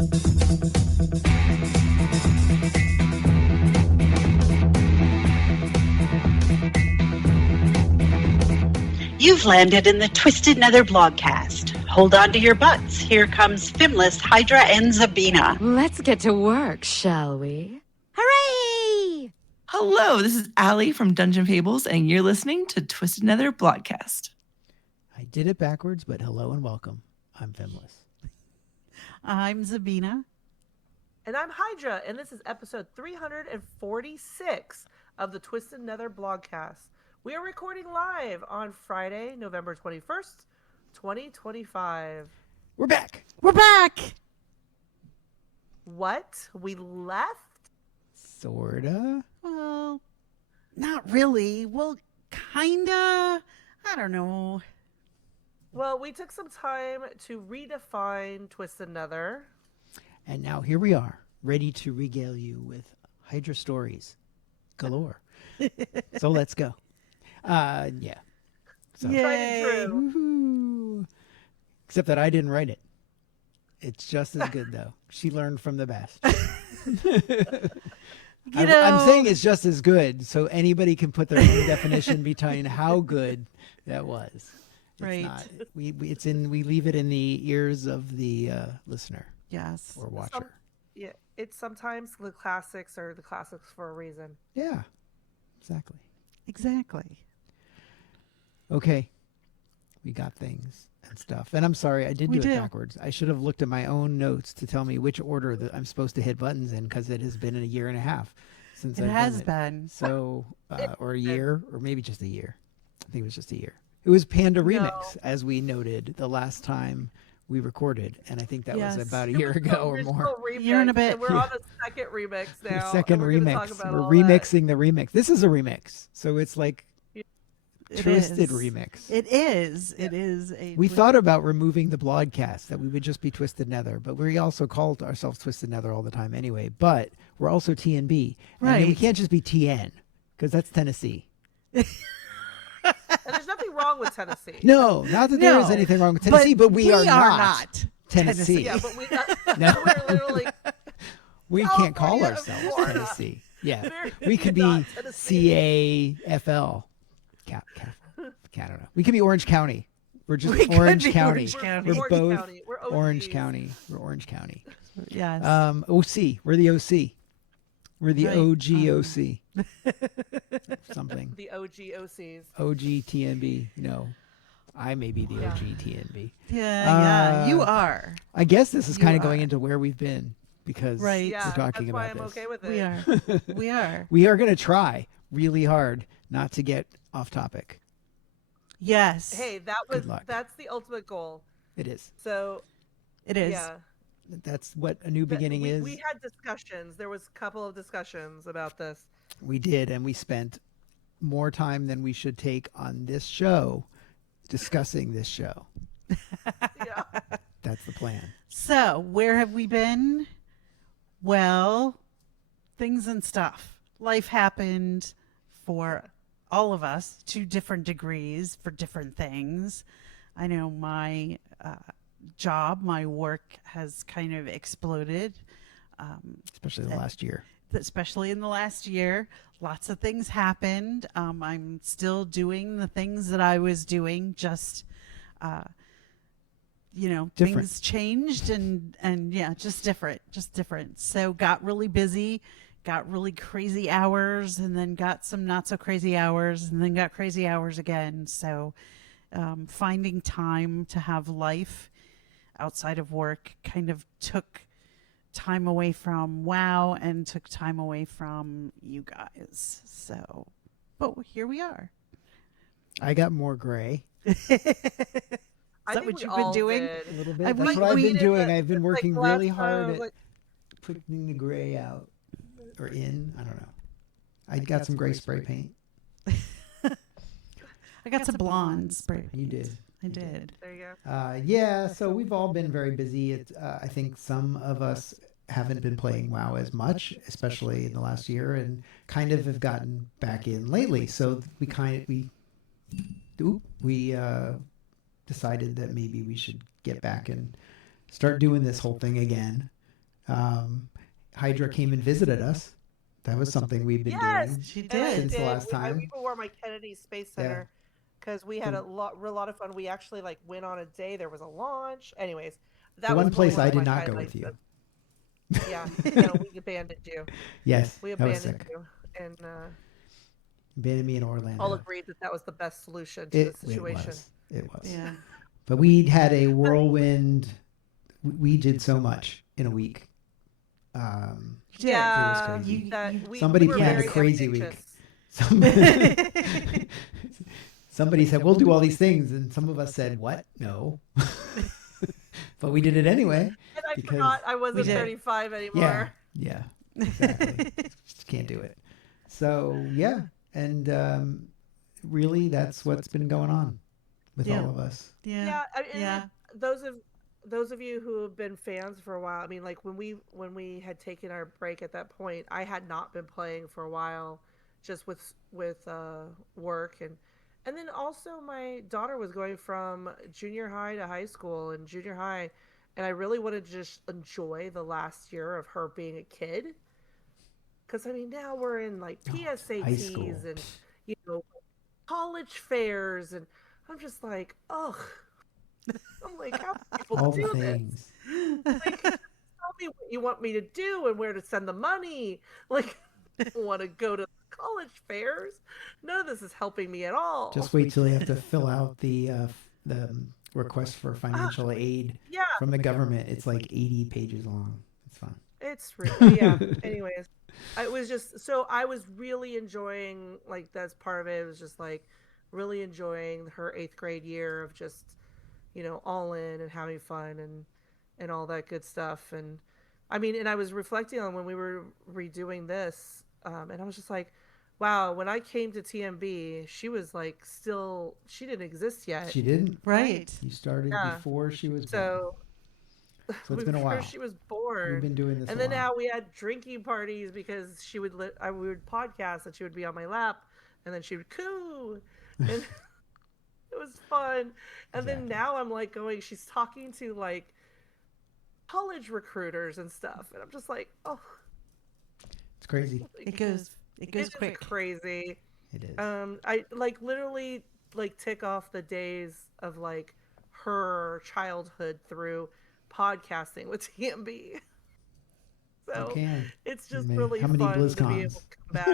You've landed in the Twisted Nether blogcast. Hold on to your butts. Here comes Fimlys, Hydra, and Zabine. Let's get to work, shall we? Hooray! Hello, this is Allie from Dungeon Fables, and you're listening to Twisted Nether blogcast. I did it backwards, but hello and welcome. I'm Fimlys. I'm Zabine. And I'm Hydra, and this is episode 346 of the Twisted Nether blogcast. We are recording live on Friday, November 21st, 2025. We're back. We're back. What? We left? Sorta. Well, not really. Well, kinda. I don't know. Well, we took some time to redefine Twisted Nether. And now here we are, ready to regale you with Hydra stories galore. So let's go. Yeah. So, Yay. woohoo. Except that I didn't write it. It's just as good though. She learned from the best. I'm saying it's just as good, so anybody can put their own definition behind how good that was. It's Right. Not, we leave it in the ears of the listener. Yes. Or watcher. Yeah, it's sometimes the classics are the classics for a reason. Yeah. Exactly. Exactly. Okay. We got things and stuff. And I'm sorry, I did do it backwards. I should have looked at my own notes to tell me which order that I'm supposed to hit buttons in, because it has been a year and a half since I've done it. Been. So, or a year, or maybe just a year. I think it was just a year. It was Panda Remix, as we noted the last time we recorded, and I think that was about a year ago or more. Year and a bit. And we're on the second remix now. The second remix. We're remixing the remix. This is a remix, so it's like Twisted remix. It is. It is We thought about removing the blogcast, that we would just be Twisted Nether, but we also called ourselves Twisted Nether all the time anyway. But we're also TNB, right? And we can't just be TN, because that's Tennessee. And there's nothing wrong with Tennessee. No, not that there is anything wrong with Tennessee, but we are not Tennessee. Yeah, but no. we're literally. We can't call ourselves Tennessee. Yeah, we could be CAFL. I don't know. We could be Orange County. We're just Orange County. We're both Orange County. We're Orange County. Yes. OC. We're the OC. We're the OGOC. Something. The OGOCs. OGTNB. No. I may be the OGTNB. Yeah, you are. I guess this is kind of going into where we've been, because we're talking that's why about I'm this. okay with it. We are. We are. We are going to try really hard not to get off topic. Yes. Hey, that's the ultimate goal. It is. So it is. Yeah. That's what a new beginning is. We had discussions. There was a couple of discussions about this. We did, and we spent more time than we should take on this show discussing this show. Yeah. That's the plan. So, where have we been? Well, things and stuff. Life happened for all of us to different degrees for different things. I know my job, my work has kind of exploded. Especially in the last year. Especially in the last year. Lots of things happened. I'm still doing the things that I was doing, just, different. Things changed and yeah, just different. So got really busy, got really crazy hours, and then got some not so crazy hours, and then got crazy hours again. So finding time to have life outside of work kind of took time away from WoW and took time away from you guys. So, but here we are. I got more gray. Is that what you've been doing? A little bit. That's what I've been doing. I've been working really hard at putting the gray out or in. I don't know. I got some gray spray paint. I got some blonde spray paint. You did. I did. There you go. Yeah, so we've all been very busy. I think some of us haven't been playing WoW as much, especially in the last year, and kind of have gotten back in lately. So we decided that maybe we should get back and start doing this whole thing again. Hydra came and visited us. That was something we've been doing. She And I did. Since the last I time. even wore my Kennedy Space Center because we had a lot of fun. We actually like went on a day. There was a launch. Anyways, that The was one place of I did my not go highlights, with you. but yeah, no, we abandoned you. Yes, We that was abandoned sick. you, and Abandoned me in Orlando. all agreed that that was the best solution to the It situation. was. It was. Yeah. But we had a whirlwind. We did so much in a week. Yeah, it was crazy. Somebody were planned a very crazy week. ambitious. Somebody said, we'll do all these things. And some of us said, what? No. But we did it anyway. And I because forgot I wasn't did. 35 anymore. Yeah, exactly. Just can't do it. So, yeah. And really, that's what's been going on with all of us. Yeah. Yeah. Those of you who have been fans for a while, I mean, like when we had taken our break at that point, I had not been playing for a while, just with work and then also my daughter was going from junior high to high school and junior high, and I really wanted to just enjoy the last year of her being a kid. Because I mean, now we're in like PSATs and college fairs, and I'm just like, ugh. I'm like, how do people All do the this? things. Like, tell me what you want me to do and where to send the money. Like, I don't want to go to college fairs. None of this is helping me at all. Just wait till you have to fill out the request for financial aid from the government. It's like 80 pages long. It's fun. It's really, yeah. Anyways, I was just, so I was really enjoying, like, that's part of it. It was just like really enjoying her 8th grade year of just, all in and having fun and all that good stuff. And I mean, and I was reflecting on when we were redoing this, and I was just like, wow, when I came to TMB, she was like she didn't exist yet. She didn't? Right. You started before she was born. So It's been a while. She was born. We've been doing this and a then while. now we had drinking parties because we would podcast and she would be on my lap and then she would coo. And it was fun. And then now I'm like she's talking to like college recruiters and stuff. And I'm just like, oh. It's crazy. It goes quick. Crazy. It is. I like literally like tick off the days of like her childhood through podcasting with TMB. So it's just really fun to be able to come back.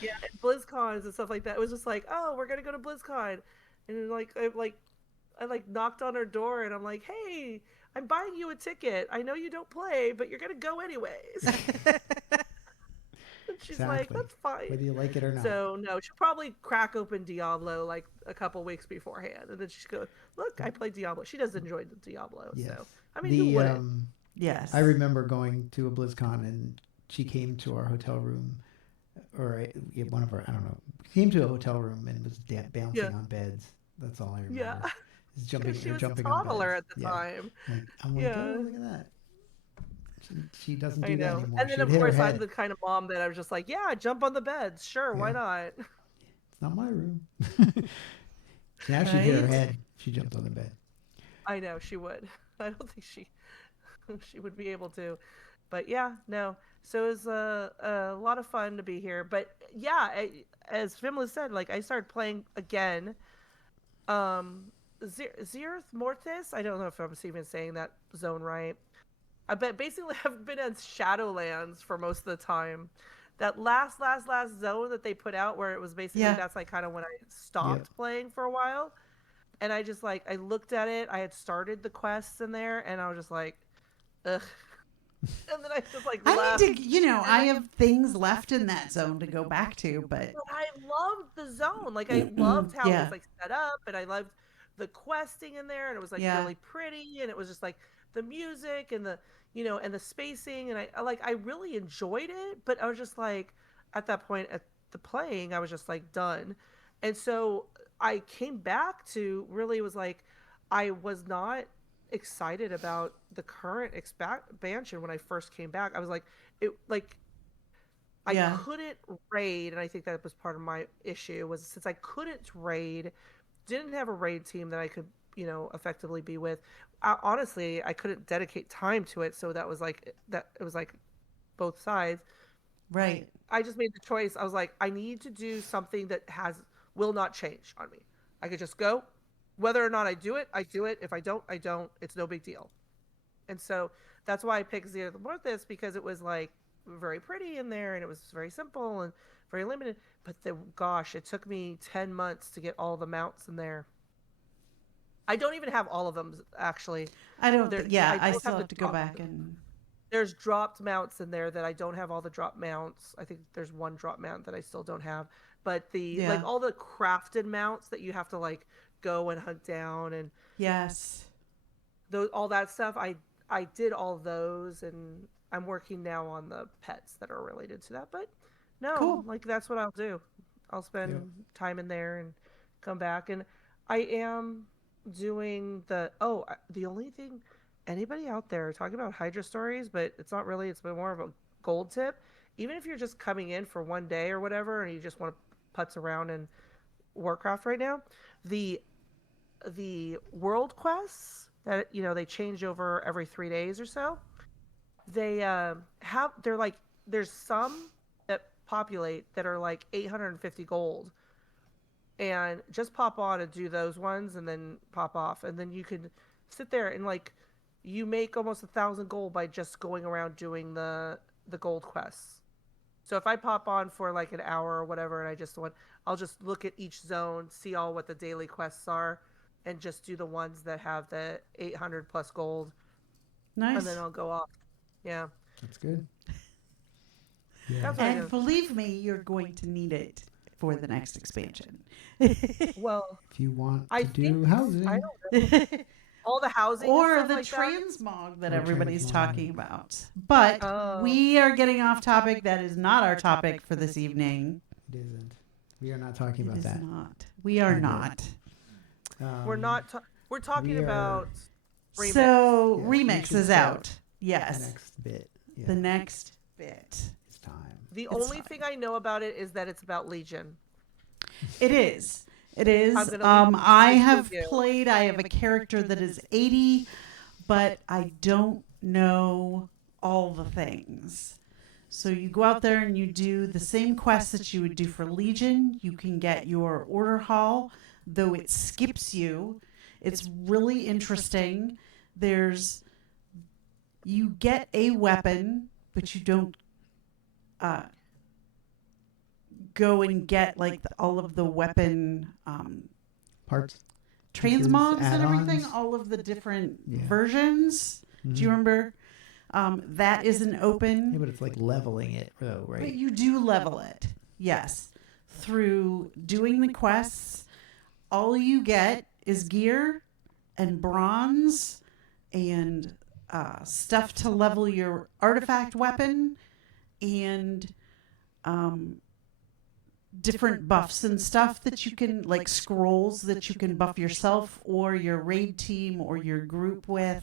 Yeah, and BlizzCons and stuff like that. It was just like, oh, we're gonna go to BlizzCon, and I knocked on her door and I'm like, hey, I'm buying you a ticket. I know you don't play, but you're gonna go anyways. And she's like, that's fine, whether you like it or not. So no, she'll probably crack open Diablo like a couple weeks beforehand, and then she's go, look, I play Diablo. She does enjoy the Diablo. Yes. So I mean, who wouldn't? Yes. I remember going to a BlizzCon and she came to our hotel room, or one of our, I don't know, came to a hotel room and was bouncing on beds. That's all I remember. Yeah. Jumping, she was jumping a toddler on at the time. Like, I'm like, oh, look at that. She doesn't do I know. that anymore. And then of course I'm the kind of mom that I was just like, yeah, jump on the beds. Sure, why not? It's not my room. Now she'd hit her head if she jumped on the bed. I know, she would. I don't think she would be able to. But yeah, no. So it was a lot of fun to be here. But yeah, as Fimlys said, like I started playing again. Zirth Mortis, I don't know if I'm even saying that zone right. But basically I've been in Shadowlands for most of the time. That last zone that they put out where it was basically that's like kind of when I stopped playing for a while. And I just like, I looked at it, I had started the quests in there and I was just like, ugh. And then I just like left. I need to, I have things left in that zone to go back to, but I loved the zone. Like I loved how it was like set up, and I loved the questing in there, and it was like really pretty, and it was just like the music and the and the spacing, and I really enjoyed it. But I was just like, at that point at the playing, I was just like done. And so I came back to really was like, I was not excited about the current expansion when I first came back. I was like, I couldn't raid, and I think that was part of my issue was since I couldn't raid, didn't have a raid team that I could effectively be with. honestly, I couldn't dedicate time to it, so that was like that. It was like both sides. Right. I just made the choice. I was like, I need to do something that will not change on me. I could just go, whether or not I do it, I do it. If I don't, I don't. It's no big deal. And so that's why I picked Zero the Mortis, because it was like very pretty in there and it was very simple and very limited. But gosh, it took me 10 months to get all the mounts in there. I don't even have all of them, actually. I don't. I don't still have to go back and. There's dropped mounts in there that I don't have all the drop mounts. I think there's one drop mount that I still don't have. But like all the crafted mounts that you have to like go and hunt down and yes, all that stuff. I did all those, and I'm working now on the pets that are related to that. But no, cool. Like that's what I'll do. I'll spend time in there and come back. And I am doing the only thing. Anybody out there talking about Hydra stories, but it's not really, it's been more of a gold tip. Even if you're just coming in for one day or whatever, and you just want to putz around in Warcraft right now, the world quests that, they change over every 3 days or so, they're like, there's some that populate that are like 850 gold, and just pop on and do those ones and then pop off. And then you can sit there and like, you make almost 1,000 gold by just going around doing the gold quests. So if I pop on for like an hour or whatever, and I'll just look at each zone, see all what the daily quests are, and just do the ones that have the 800 plus gold. Nice. And then I'll go off. Yeah. That's good. Yeah. And believe me, you're going to need it for the next expansion. Well, if you want to do housing. I don't know. All the housing or the like transmog that everybody's talking about. But we are getting off topic. That is not our topic for this evening. It isn't. We are not talking about that. Not. We are not. We're not. We're talking about Remix. So Remix is out. Yes. The next bit. Yeah. The next bit. It's time. The only thing I know about it is that it's about Legion. It is. It is. I have played. I have a character that is 80, but I don't know all the things. So you go out there and you do the same quests that you would do for Legion. You can get your order hall, though it skips you. It's really interesting. You get a weapon, but you don't go and get like all of the weapon parts, transmogs and everything, add-ons. all of the different versions. Do you remember? That isn't open. Yeah, but it's like leveling it, though, right? But you do level it, yes, through doing the quests. All you get is gear and bronze and stuff to level your artifact weapon and different buffs and stuff that you can, like scrolls that you can buff yourself or your raid team or your group with.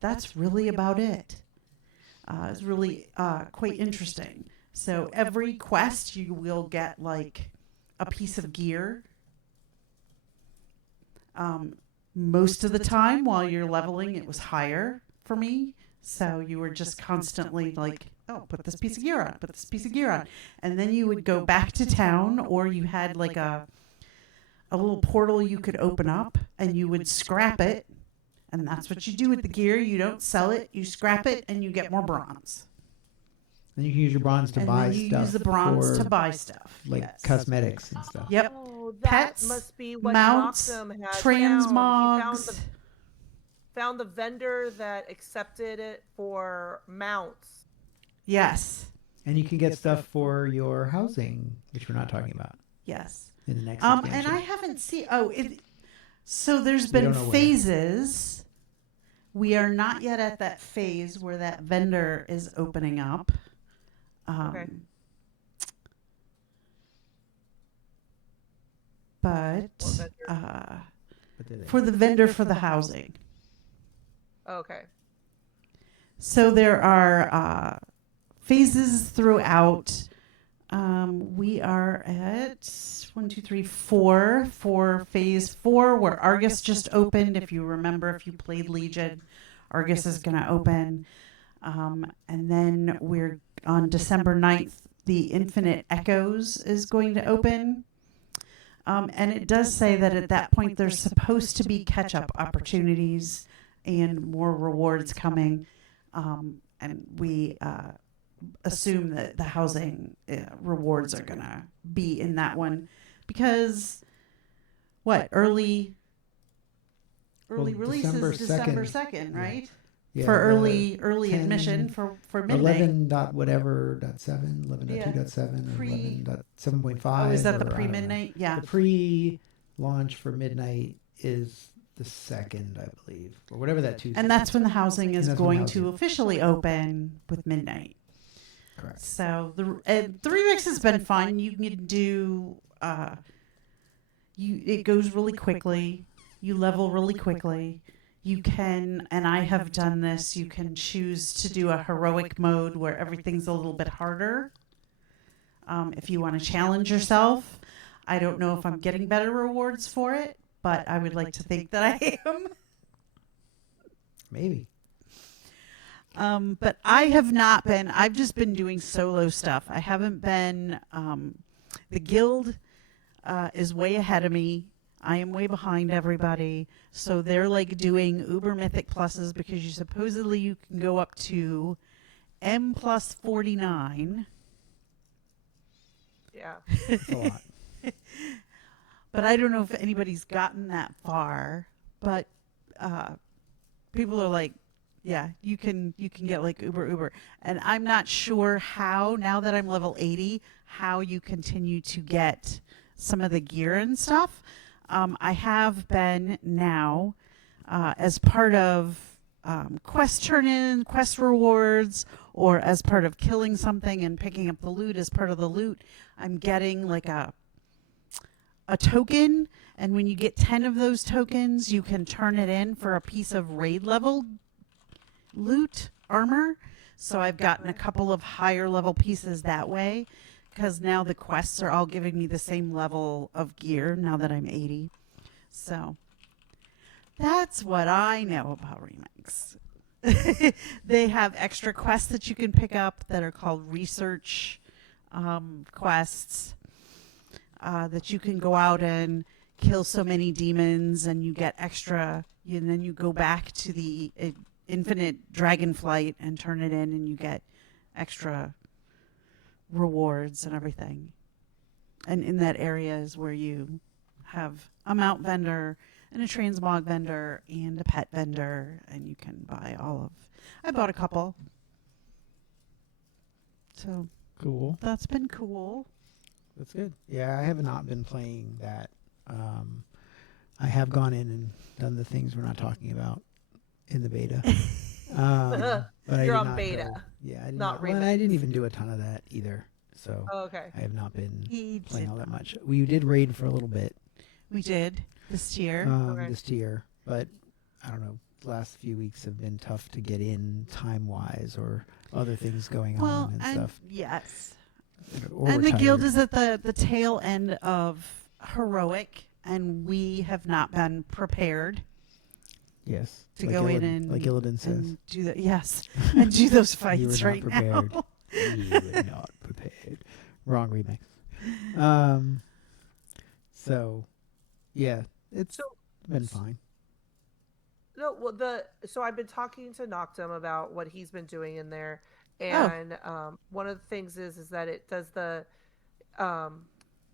That's really about it. It's really quite interesting. So every quest you will get like a piece of gear. Most of the time while you're leveling, it was higher for me. So you were just constantly like, oh, put this piece of gear on, put this piece of gear on. And then you would go back to town, or you had like a little portal you could open up and you would scrap it. And that's what you do with the gear. You don't sell it, you scrap it, and you get more bronze. And you can use your bronze to buy you stuff. Use the bronze to buy stuff. Like cosmetics and stuff. Yep. Oh, that Pets, must be what mounts, Moxum had transmogs. He found the vendor that accepted it for mounts. Yes. And you can get stuff for your housing, which we're not talking about. Yes. In the next and expansion. I haven't seen. So there's been phases. We are not yet at that phase where that vendor is opening up. Okay. But for the vendor for the housing. Okay. So there are phases throughout We are at 1, 2, 3, 4 for phase 4, where Argus just opened. If you remember, if you played Legion, Argus is going to open. And then we're on December 9th, the Infinite Echoes is going to open. And it does say that at that point there's supposed to be catch-up opportunities and more rewards coming. And we assume that the housing rewards are going to be in that one because early release is December 2nd, right? Yeah, for early 10, admission for midnight. 11 dot whatever dot 7, 11.2.7, Pre- 11.7.5. Oh, is that the or, pre-midnight? Yeah. The pre-launch for midnight is the 2nd, I believe, or whatever that Tuesday. And that's when the housing is that's when going housing- to officially open with midnight. Correct. So the remix has been fun. You can do it goes really quickly. You level really quickly. You can, and I have done this, you can choose to do a heroic mode where everything's a little bit harder. If you want to challenge yourself. I don't know if I'm getting better rewards for it, but I would like to think that I am. Maybe. But I have not been, I've just been doing solo stuff. I haven't been, the guild is way ahead of me. I am way behind everybody. So they're like doing uber mythic pluses because you can go up to M plus 49. Yeah. That's a lot. But I don't know if anybody's gotten that far. But people are like, yeah, you can get like uber. And I'm not sure how, now that I'm level 80, how you continue to get some of the gear and stuff. I have been now, as part of quest turn-in, quest rewards, or as part of killing something and picking up the loot as part of the loot, I'm getting like a token, and when you get 10 of those tokens, you can turn it in for a piece of raid level loot armor. So I've gotten a couple of higher level pieces that way, because now the quests are all giving me the same level of gear now that I'm 80. So that's what I know about Remix. They have extra quests that you can pick up that are called research quests that you can go out and kill so many demons and you get extra, and then you go back to the infinite dragonflight and turn it in and you get extra rewards and everything. And in that area is where you have a mount vendor and a transmog vendor and a pet vendor, and you can buy all of. I bought a couple. So Cool. that's been cool. That's good. Yeah, I have not been playing that. I have gone in and done the things we're not talking about in the beta. But You're I did on not beta. go- Yeah, I did not not. Well, I didn't remix. even do a ton of that either. So Oh, okay. I have not been He playing did all that not. much. We did raid for a little bit We did this year. Okay. this tier, but I don't know. The last few weeks have been tough to get in time wise, or other things going on and stuff. Yes. Or And we're the guild tired. is at the tail end of heroic, and we have not been prepared Yes, to like go in Illidan- like Illidan says. and do that. Yes, and do those You were fights not right prepared. now. You were not prepared. Wrong remix. So, yeah, it's So been fine. no, well so I've been talking to Noctum about what he's been doing in there, Oh. and one of the things is that it does the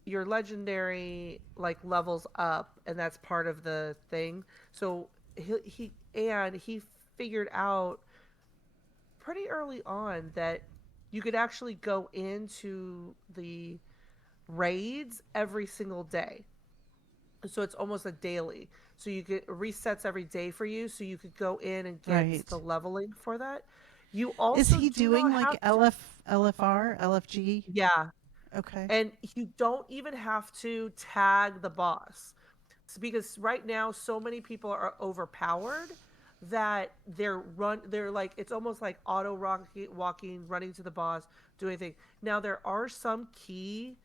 your legendary like levels up, and that's part of the thing. So he figured out pretty early on that you could actually go into the raids every single day. So it's almost a daily. So you get resets every day for you, so you could go in and get Right. the leveling for that. You also Is he do doing not like have to- LFR, LFG? Yeah, Okay. and you don't even have to tag the boss. It's because right now so many people are overpowered that they're like, it's almost like auto walking, running to the boss, doing things. Now there are some key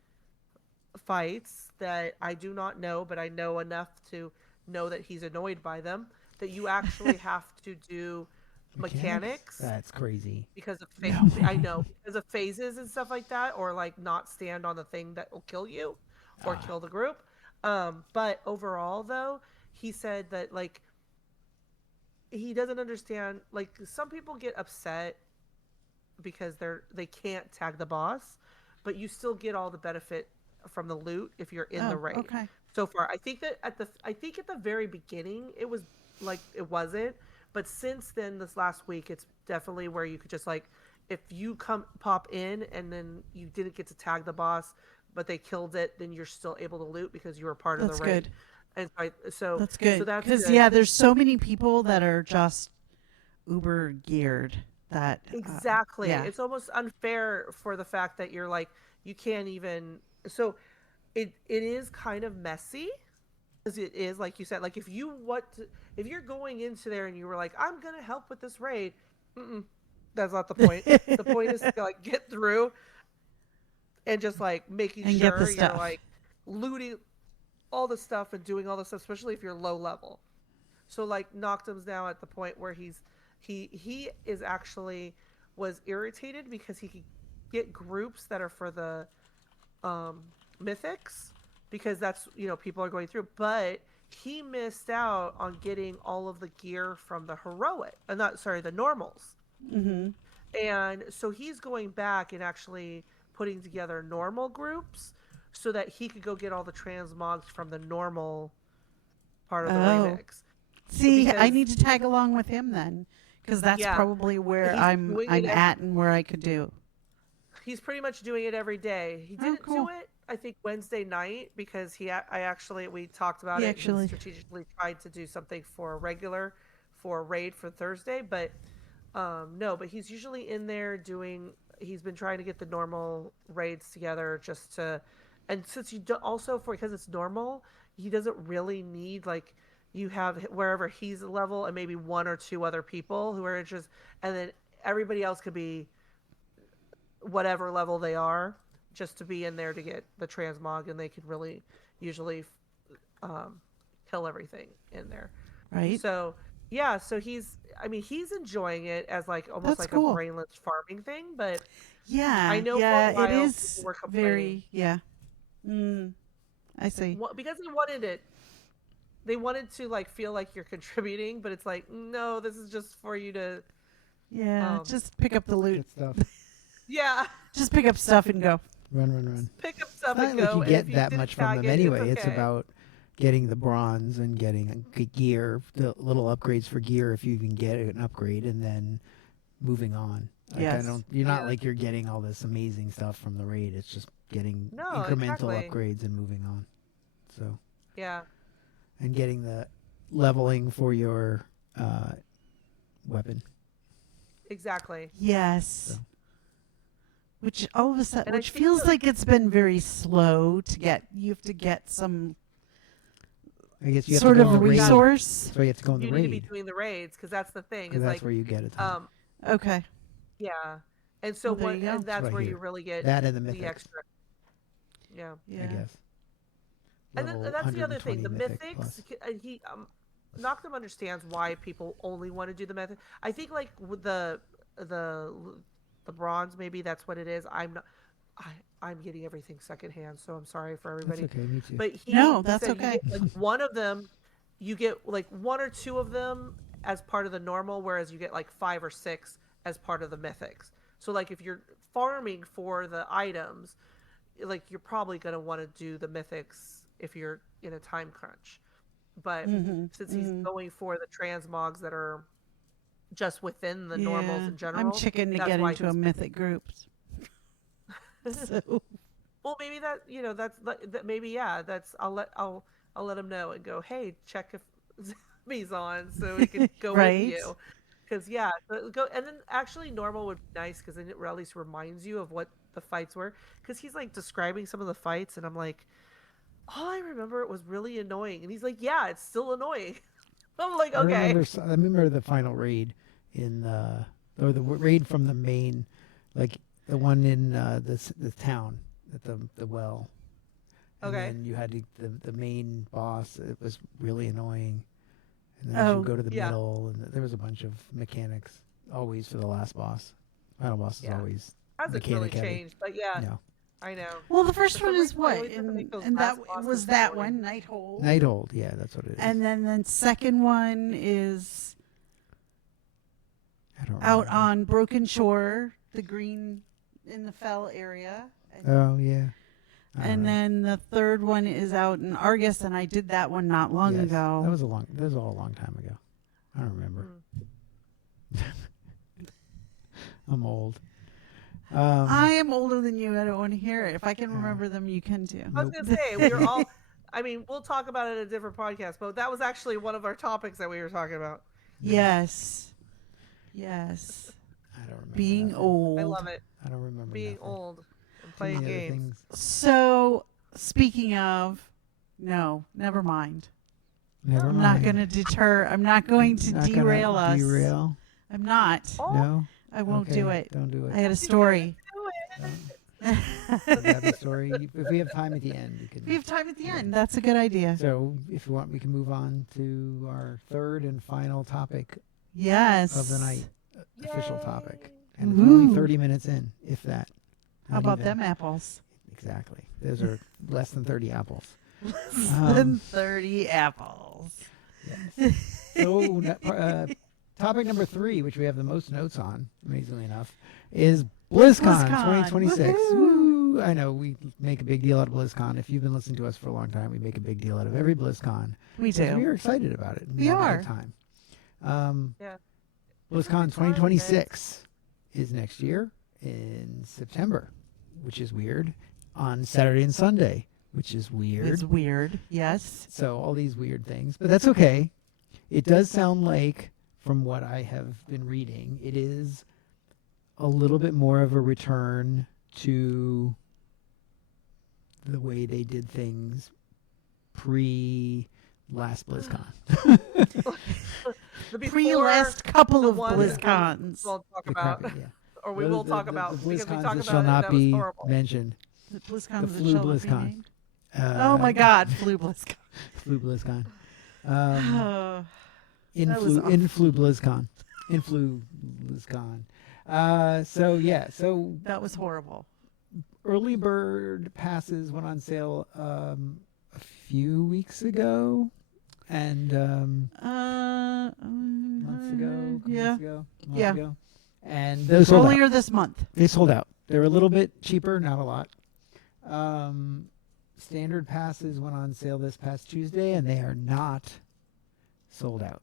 fights that I do not know, but I know enough to know that he's annoyed by them, that you actually have to do mechanics That's crazy. because of I know, because of phases and stuff like that, or like not stand on the thing that will kill you or kill the group. But overall though, he said that like he doesn't understand, like some people get upset because they can't tag the boss, but you still get all the benefit from the loot if you're in the raid. Okay. So far, I think at the very beginning it was like it wasn't, but since then this last week it's definitely where you could just like, if you pop in and then you didn't get to tag the boss but they killed it, then you're still able to loot because you were part of the raid. Good. And so That's good. So that's because good. there's so many people that are just uber geared that Exactly. yeah. It's almost unfair for the fact that you're like, you can't even. So it is kind of messy, because it is like you said, like if you're going into there and you were like, I'm gonna help with this raid, that's not the point. The point is to like get through and just like making And get the sure you're stuff. like looting all the stuff and doing all the stuff, especially if you're low level. So like Noctum's now at the point where he is actually was irritated because he could get groups that are for the mythics, because that's, people are going through, but he missed out on getting all of the gear from the heroic, the normals. Mm-hmm. And so he's going back and actually putting together normal groups so that he could go get all the transmogs from the normal part of the remix. See, I need to tag along with him then, because that's probably where I'm at and where I could do. He's pretty much doing it every day. He didn't do it, I think, Wednesday night, because we talked about it. He strategically tried to do something for a raid for Thursday, but but he's usually in there he's been trying to get the normal raids together and since because it's normal, he doesn't really need, like, you have wherever he's a level and maybe one or two other people who are interested, and then everybody else could be whatever level they are, just to be in there to get the transmog, and they could really usually kill everything in there. Right. So he's enjoying it as like almost That's like cool. a brainless farming thing, but I know it for a while is people were complaining. I see. Because they wanted to like feel like you're contributing, but it's like, no, this is just for you to just pick up the loot. Stuff. Just pick up stuff and go. Run. Pick up stuff It's and not go. like you and get that much from them anyway. It's about getting the bronze and getting gear, the little upgrades for gear if you even get an upgrade, and then moving on. Like, you're not like you're getting all this amazing stuff from the raid. It's just getting incremental upgrades and moving on. So and getting the leveling for your weapon. Exactly. Yes. So. Which all of a sudden, which feels like it's been very slow to get. You have to get some. I guess you have sort to go of resource. So you have to go in the raid. You need to be doing the raids, because that's the thing. Because that's where you get it. Okay. Yeah, and so and that's where you really get that and the mythics. extra. Yeah. I guess. And that's the other thing. The mythics, Noctum understands why people only want to do the mythic. I think like with the bronze, maybe that's what it is. I'm getting everything secondhand, so I'm sorry for everybody. That's okay, me too. But that's okay. You get, like, one of them, you get like one or two of them as part of the normal, whereas you get like 5 or 6 as part of the mythics. So like if you're farming for the items, like you're probably going to want to do the mythics if you're in a time crunch. But since he's going for the transmogs that are just within the normals in general, I'm chicken to get into a mythic group. So. Well, maybe that's I'll let him know and go, hey, check if Zabby's on so we can go with you. Because go, and then actually normal would be nice, because then it at least reminds you of what the fights were. Because he's like describing some of the fights, and I'm like, all I remember, it was really annoying, and he's like, yeah, it's still annoying. I'm like, I okay. remember the final raid in or the raid from the main, like the one in the town at the well. And Okay. then you had the main boss. It was really annoying. And then as you go to the yeah. middle, and there was a bunch of mechanics always for the last boss. Final boss is Yeah. always Hasn't really mechanic heavy. changed, but yeah, No. I know. Well, the first For one some is reason, I what? always have to make those And that last bosses was that boring. one, Nighthold. Nighthold, yeah, that's what it is. And then the second one is I don't out remember. on Broken Shore, the green in the fell area. Oh yeah. And then the third one is out in Argus, and I did that one not long Yes, ago. That was all a long time ago. I don't remember. I'm old. I am older than you. I don't want to hear it. If I can remember them, you can too. I was going to say, we were all, I mean, we'll talk about it in a different podcast, but that was actually one of our topics that we were talking about. Yes. Yes. I don't remember. Being nothing. old. I love it. I don't remember. Being nothing. old and Too playing many other games. things. So, speaking of, no, never mind. Never I'm mind. not going to deter. I'm not going to Not gonna derail us. Derail? I'm not. Oh, No. I won't Okay, do it. Don't do it. I had a story. You have a story. If we have time at the end, you can. We have time at the end. That's a good idea. So, if you want, we can move on to our third and final topic Yes. of the night, official topic, Yay. and it's only Woo. 30 minutes in, if that. How Not about even. them apples? Exactly. Those are less than 30 apples. Than 30 apples. Yes. So, topic number 3, which we have the most notes on, amazingly enough, is BlizzCon 2026. Woohoo. Woo! I know we make a big deal out of BlizzCon. If you've been listening to us for a long time, we make a big deal out of every BlizzCon. We Because we do. are excited about it. We have a are. good time. Yeah. BlizzCon It's a good time, 2026 is next year in September, which is weird, on Saturday and Sunday, which is weird. It's weird. Yes. So all these weird things, but that's okay. It does sound like, from what I have been reading, it is a little bit more of a return to the way they did things pre-last BlizzCon. The Pre-last couple the of one BlizzCons. We'll talk The about, crappy, yeah. or we The- will the- talk the- about, the because we BlizzCons talked that about shall it, not that was be horrible. mentioned. The BlizzCon The that flu shall not be BlizzCon. named. Oh my God, flu BlizzCon. Flu BlizzCon. That was Influ BlizzCon. Influ BlizzCon. So yeah, so That was horrible. early bird passes went on sale a few weeks ago, and months ago, yeah. months Yeah. ago, and those sold out. Earlier this month. They sold out. They're a little bit cheaper, not a lot. Standard passes went on sale this past Tuesday, and they are not sold out.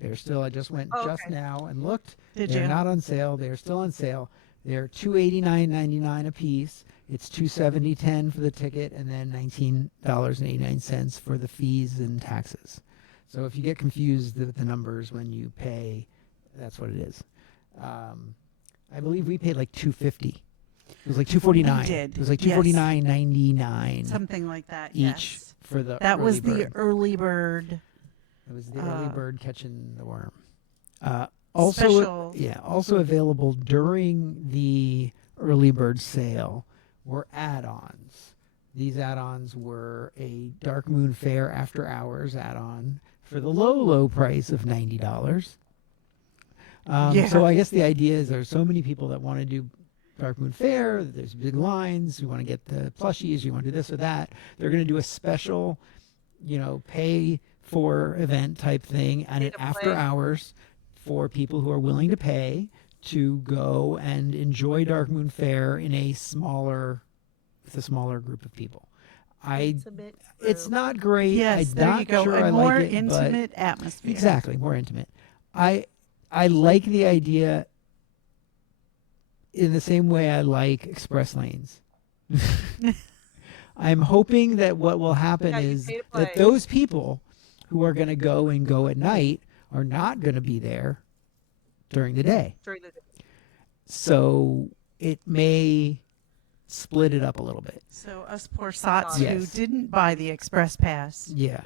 They're still. I just went just Okay. now and looked. Did They're you? not on sale. They're still on sale. They're $289.99 a piece. It's $270.10 for the ticket, and then $19.89 for the fees and taxes. So if you get confused with the numbers when you pay, that's what it is. I believe we paid like $250. It was like $249. We did, It was like yes. $249.99 Something like that. each Yes. for the. That was early the bird. early bird. It was the early uh, bird catching the worm. Also, Special. yeah, also available during the early bird sale were add-ons. These add-ons were a Dark Moon Fair After Hours add-on for the low price of $90. Yeah. So I guess the idea is there's so many people that want to do Dark Moon Fair. There's big lines. You want to get the plushies. You want to do this or that. They're going to do a special, pay for event type thing and Pay an to after play. hours for people who are willing to pay to go and enjoy Dark Moon Fair in with a smaller group of people. Intimate It's group. not great. Yes, I'm there not you go. sure A I more like it, but- intimate atmosphere. Exactly, more intimate. I like the idea in the same way I like express lanes. I'm hoping that what will happen Yeah, you is pay to that play. those people who are going to go at night are not going to be there during the day. During the day. So it may split it up a little bit. So us poor sots Yes. who didn't buy the express pass. Yeah.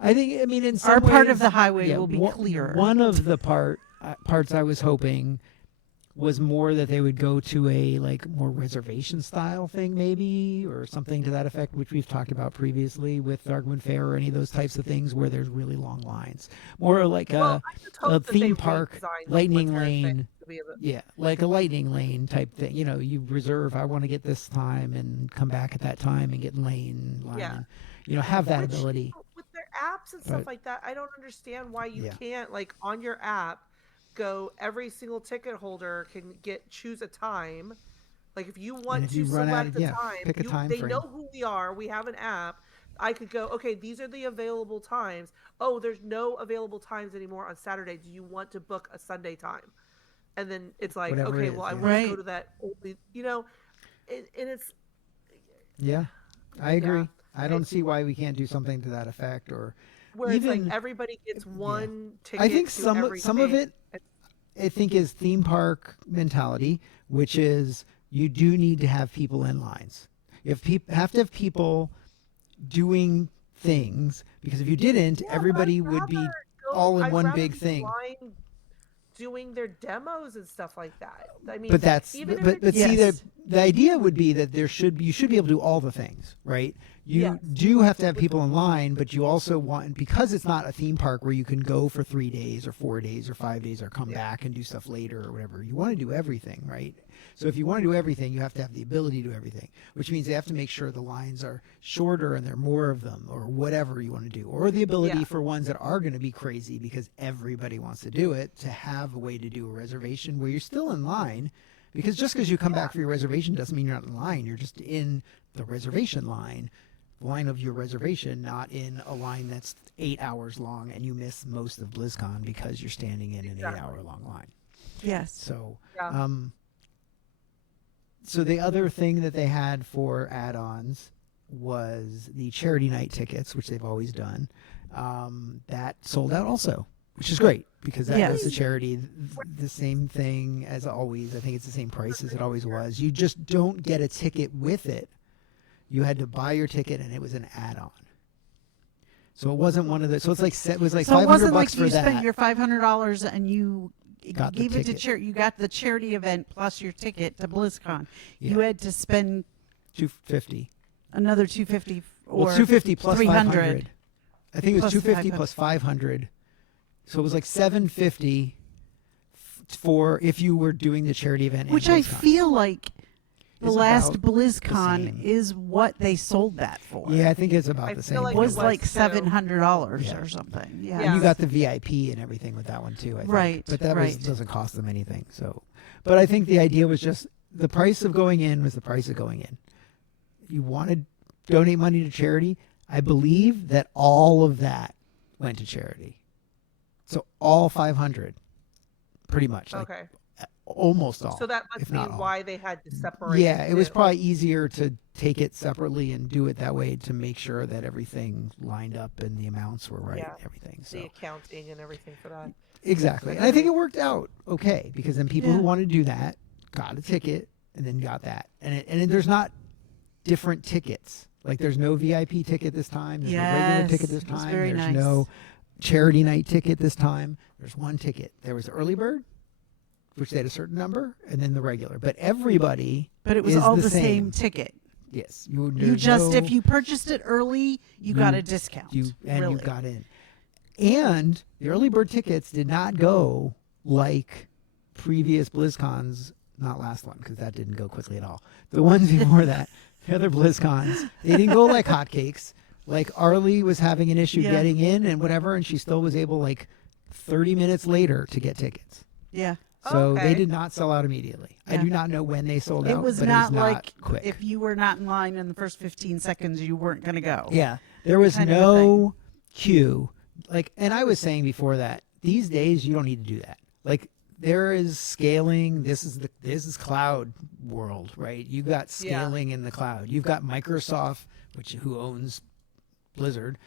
I think, I mean, in some Our part ways, of the highway yeah, will be clearer. One of the parts I was hoping was more that they would go to a like more reservation style thing, maybe, or something to that effect, which we've talked about previously with Darkwood Fair or any of those types of things where there's really long lines. More like Well, I just hope a that they theme park, redesign the lightning winter thing lane. to be able- Yeah, like a lightning lane type thing. You know, you reserve, I want to get this time and come back at that time and get line. Yeah. And, you know, have that Which, ability. with their apps and stuff But- like that, I don't understand why you Yeah. can't, like, on your app, go every single ticket holder can choose a time. Like, if you want if to you run out select of- a yeah, time, pick a time they frame. know who we are. We have an app. I could go, okay, these are the available times. Oh, there's no available times anymore on Saturday. Do you want to book a Sunday time? And then it's like, Whatever okay, it is, well, I yeah. want to Right. go to that only, you know, and it's, Yeah, I agree. Yeah. I don't see why we can't do something to that effect, or where it's even like everybody gets one ticket. I think to some of everything. it, I think, is theme park mentality, which is you do need to have people in lines. If people have to have people doing things, because if you didn't, Yeah, but everybody I'd would be rather go- all in I'd one rather big be thing. blind doing their demos and stuff like that. I mean, But that's even if but it's see, Yes. the idea would be that you should be able to do all the things, right? You Yes. do have to have people in line, but you also want, because it's not a theme park where you can go for 3 days or 4 days or 5 days or come back and do stuff later or whatever. You want to do everything, right? So if you want to do everything, you have to have the ability to do everything, which means they have to make sure the lines are shorter and there are more of them, or whatever you want to do, or the ability Yeah. for ones that are going to be crazy because everybody wants to do it, to have a way to do a reservation where you're still in line. Because just because you come back for your reservation doesn't mean you're not in line. You're just in the reservation line of your reservation, not in a line that's 8 hours long and you miss most of BlizzCon because you're standing in an Exactly. 8-hour-long line. Yes. So, Yeah. So the other thing that they had for add-ons was the charity night tickets, which they've always done. That sold out also, which is great because that Yes. goes to charity. The same thing as always. I think it's the same price as it always was. You just don't get a ticket with it. You had to buy your ticket, and it was an add-on. So it wasn't one of the. So it's like it was like So it $500 wasn't like for you that. spent your $500 and you Got the gave it to ticket. charity. You got the charity event plus your ticket to BlizzCon. Yeah. You had to spend $250. another $250 or Well, $250 plus $300. $500. I think it was Plus $250 $500. plus $500. So it was like $750 for if you were doing the charity event. and Which I BlizzCon. feel like the It's last about the BlizzCon same. is what they sold that for. Yeah, I think it's about I the feel same. like was it like was, too. $700 Yeah. or something. Yeah. And Yeah. you got the VIP and everything with that one too. I think. Right, But that right. doesn't cost them anything. So, but I think the idea was just the price of going in was the price of going in. You want to donate money to charity. I believe that all of that went to charity. So all 500, pretty much, like Okay. almost all. So that if must be not all. why they had to separate. Yeah, it was the- probably easier to take it separately and do it that way to make sure that everything lined up and the amounts were right. Yeah. And everything. the So accounting and everything for that. exactly, and I think it worked out okay because then people who Yeah. wanted to do that got a ticket and then got that, and there's not different tickets. Like there's no VIP ticket this time. There's no regular Yes, ticket this it was time. very There's nice. no charity night ticket this time. There's one ticket. There was early bird, which they had a certain number, and then the regular. But everybody, But it was is all the the same same. ticket. yes, You just, if you purchased it early, you got a discount. you really. got in. And the early bird tickets did not go like previous BlizzCons, not last one because that didn't go quickly at all. The ones before that, the other BlizzCons, they didn't go like hotcakes. Like Arlie was having an issue Yeah. getting in and whatever, and she still was able like 30 minutes later to get tickets. Yeah. So they Okay. did not sell out immediately. I Yeah. do not know when they sold It out, was but not it was not like quick. if you were not in line in the first 15 seconds, you weren't going to go. Yeah, there was kind of a no queue. Like, and I was saying before that these days you don't need to do that. Like, there is scaling. This is cloud world, right? You got Yeah. scaling in the cloud. You've got Microsoft, who owns Blizzard,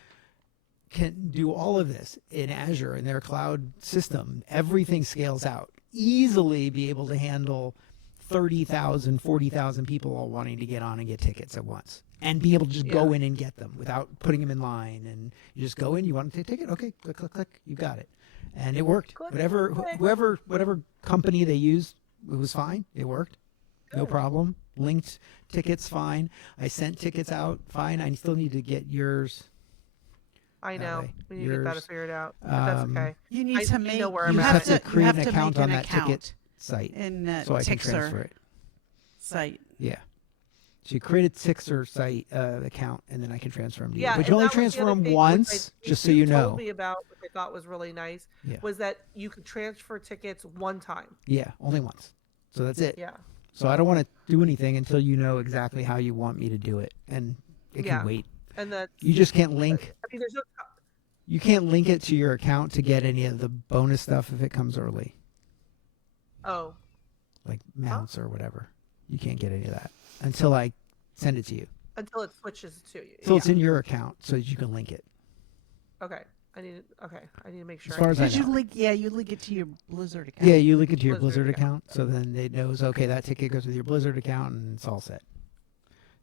can do all of this in Azure in their cloud system. Everything scales out. Easily be able to handle 30,000, 40,000 people all wanting to get on and get tickets at once and be able to just go in and get them without putting them in line. And you just go in, you want to take a ticket? Okay, click, click, click. You got it. And it worked. Whatever company they used, it was fine. It worked. No problem. Linked tickets, fine. I sent tickets out, fine. I still need to get yours. I know. We need to get that figured out. But that's okay. You need to make. Know where You I'm have at. to create an account on that ticket site in so I can transfer it. Site. Yeah. So you create a Tixer site account, and then I can transfer them to you. Yeah, But you and only that was the transfer other them thing, once, which just so you know. told me about, which I thought was really nice, was that you could transfer tickets one time. Yeah, only once. So that's it. Yeah. So I don't want to do anything until you know exactly how you want me to do it, and it can wait. And that you just can't link. I mean, there's no. You can't link it to your account to get any of the bonus stuff if it comes early. Oh. Like mounts or whatever. You can't get any of that until I send it to you. Until it switches to you. So it's in your account so that you can link it. Okay. I need to make sure. As far as I know. You link it to your Blizzard account. Yeah, you link it to your Blizzard account, so then it knows, okay, that ticket goes with your Blizzard account, and it's all set.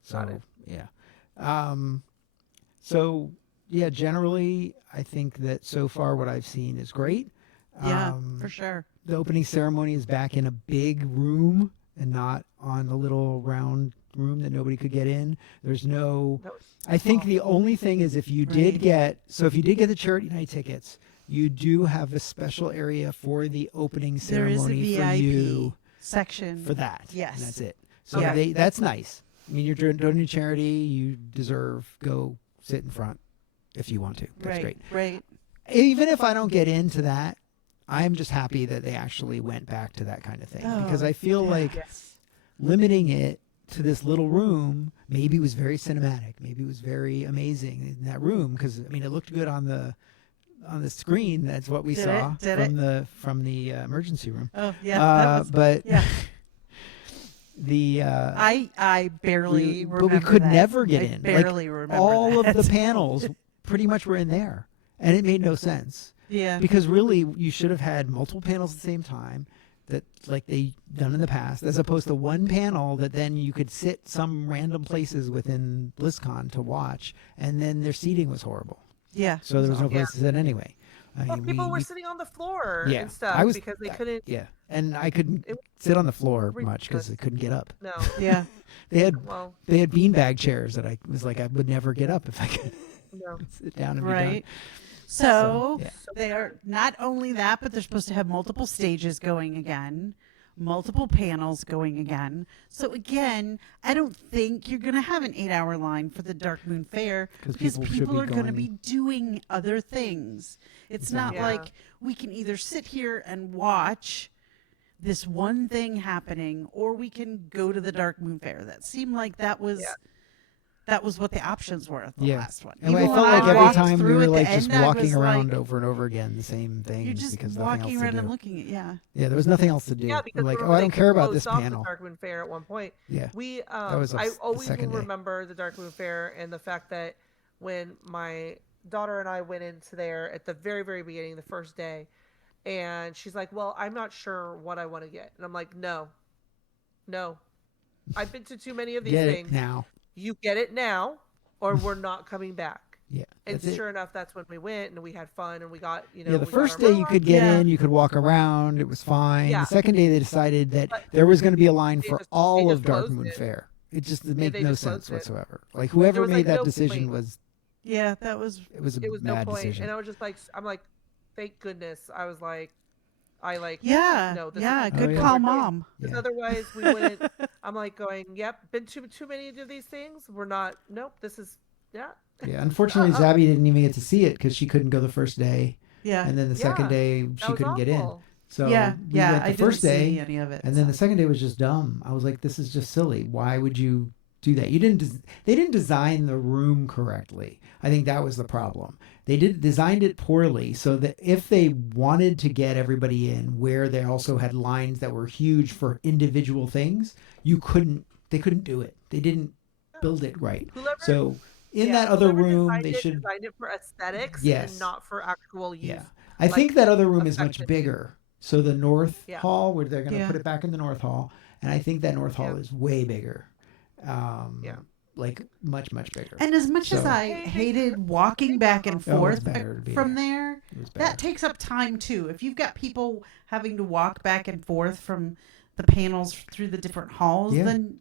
So, yeah. Generally, I think that so far what I've seen is great. Yeah, for sure. The opening ceremony is back in a big room and not on a little round room that nobody could get in. There's no... I think the only thing is if you did get the Charity Night tickets, you do have a special area for the opening ceremony for you section for that. Yes, and that's it. So that's nice. I mean, you're donating to charity. You deserve go sit in front if you want to. That's great. Right. Even if I don't get into that, I'm just happy that they actually went back to that kind of thing because I feel like limiting it to this little room maybe was very cinematic, maybe it was very amazing in that room because I mean it looked good on the screen. That's what we saw from the emergency room. Oh yeah, I barely remember but we could that. never get in. Barely remember all that. of the panels pretty much were in there, and it made no sense. Yeah, because really you should have had multiple panels at the same time. That like they done in the past, as opposed to one panel that then you could sit some random places within BlizzCon to watch, and then their seating was horrible. Yeah. So there was no place to sit anyway. People were sitting on the floor and stuff because they couldn't. Yeah, and I couldn't sit on the floor much because I couldn't get up. No. Yeah. they had beanbag chairs that I was like I would never get up if I could sit down and be done. So they are not only that, but they're supposed to have multiple stages going again, multiple panels going again. So again, I don't think you're going to have an 8-hour line for the Dark Moon Fair because people are going to be doing other things. It's not like we can either sit here and watch this one thing happening or we can go to the Dark Moon Fair. That seemed like that was... That was what the options were at the last one. And I felt like every time we were like just walking around over and over again, the same thing. You're just because walking around and looking at Yeah, there was nothing else to do. Yeah, because like, I don't care about this panel. The Dark Moon Fair at one point. Yeah, I always will remember the Dark Moon Fair and the fact that when my daughter and I went into there at the very, very beginning, the first day, and she's like, "Well, I'm not sure what I want to get," and I'm like, "No, I've been to too many of these things now." You get it now, or we're not coming back. Yeah. And sure enough, that's when we went and we had fun and we got, the first day you could get in, you could walk around, it was fine. Yeah. The second day they decided that there was going to be a line for all of Dark Moon Fair. It just made no sense whatsoever. Like whoever made that decision was. Yeah, that was. It was a bad no point. decision. And I was just like, thank goodness. I was like, good call, Mom. Because otherwise we wouldn't. I'm like going, been too many of these things. We're not. Nope. This is Yeah. Unfortunately, Zabby didn't even get to see it because she couldn't go the first day. Yeah. And then the second day she couldn't get in. So we went the first day, any of it, and then the second day was just dumb. I was like, this is just silly. Why would you do that? They didn't design the room correctly. I think that was the problem. They designed it poorly so that if they wanted to get everybody in where they also had lines that were huge for individual things, they couldn't do it. They didn't build it right. So in that other room, they should design it for aesthetics and not for actual use. Yeah. I think that other room is much bigger So the North Yeah. Hall, where they're going to Yeah. put it back in the North Hall, and I think that North Hall Yeah. is way bigger. Yeah. Like much bigger. And as much as So- I hated walking back and Oh, it's forth better to be from there. there, It was better. that takes up time too. If you've got people having to walk back and forth from the panels through the different halls, Yeah. then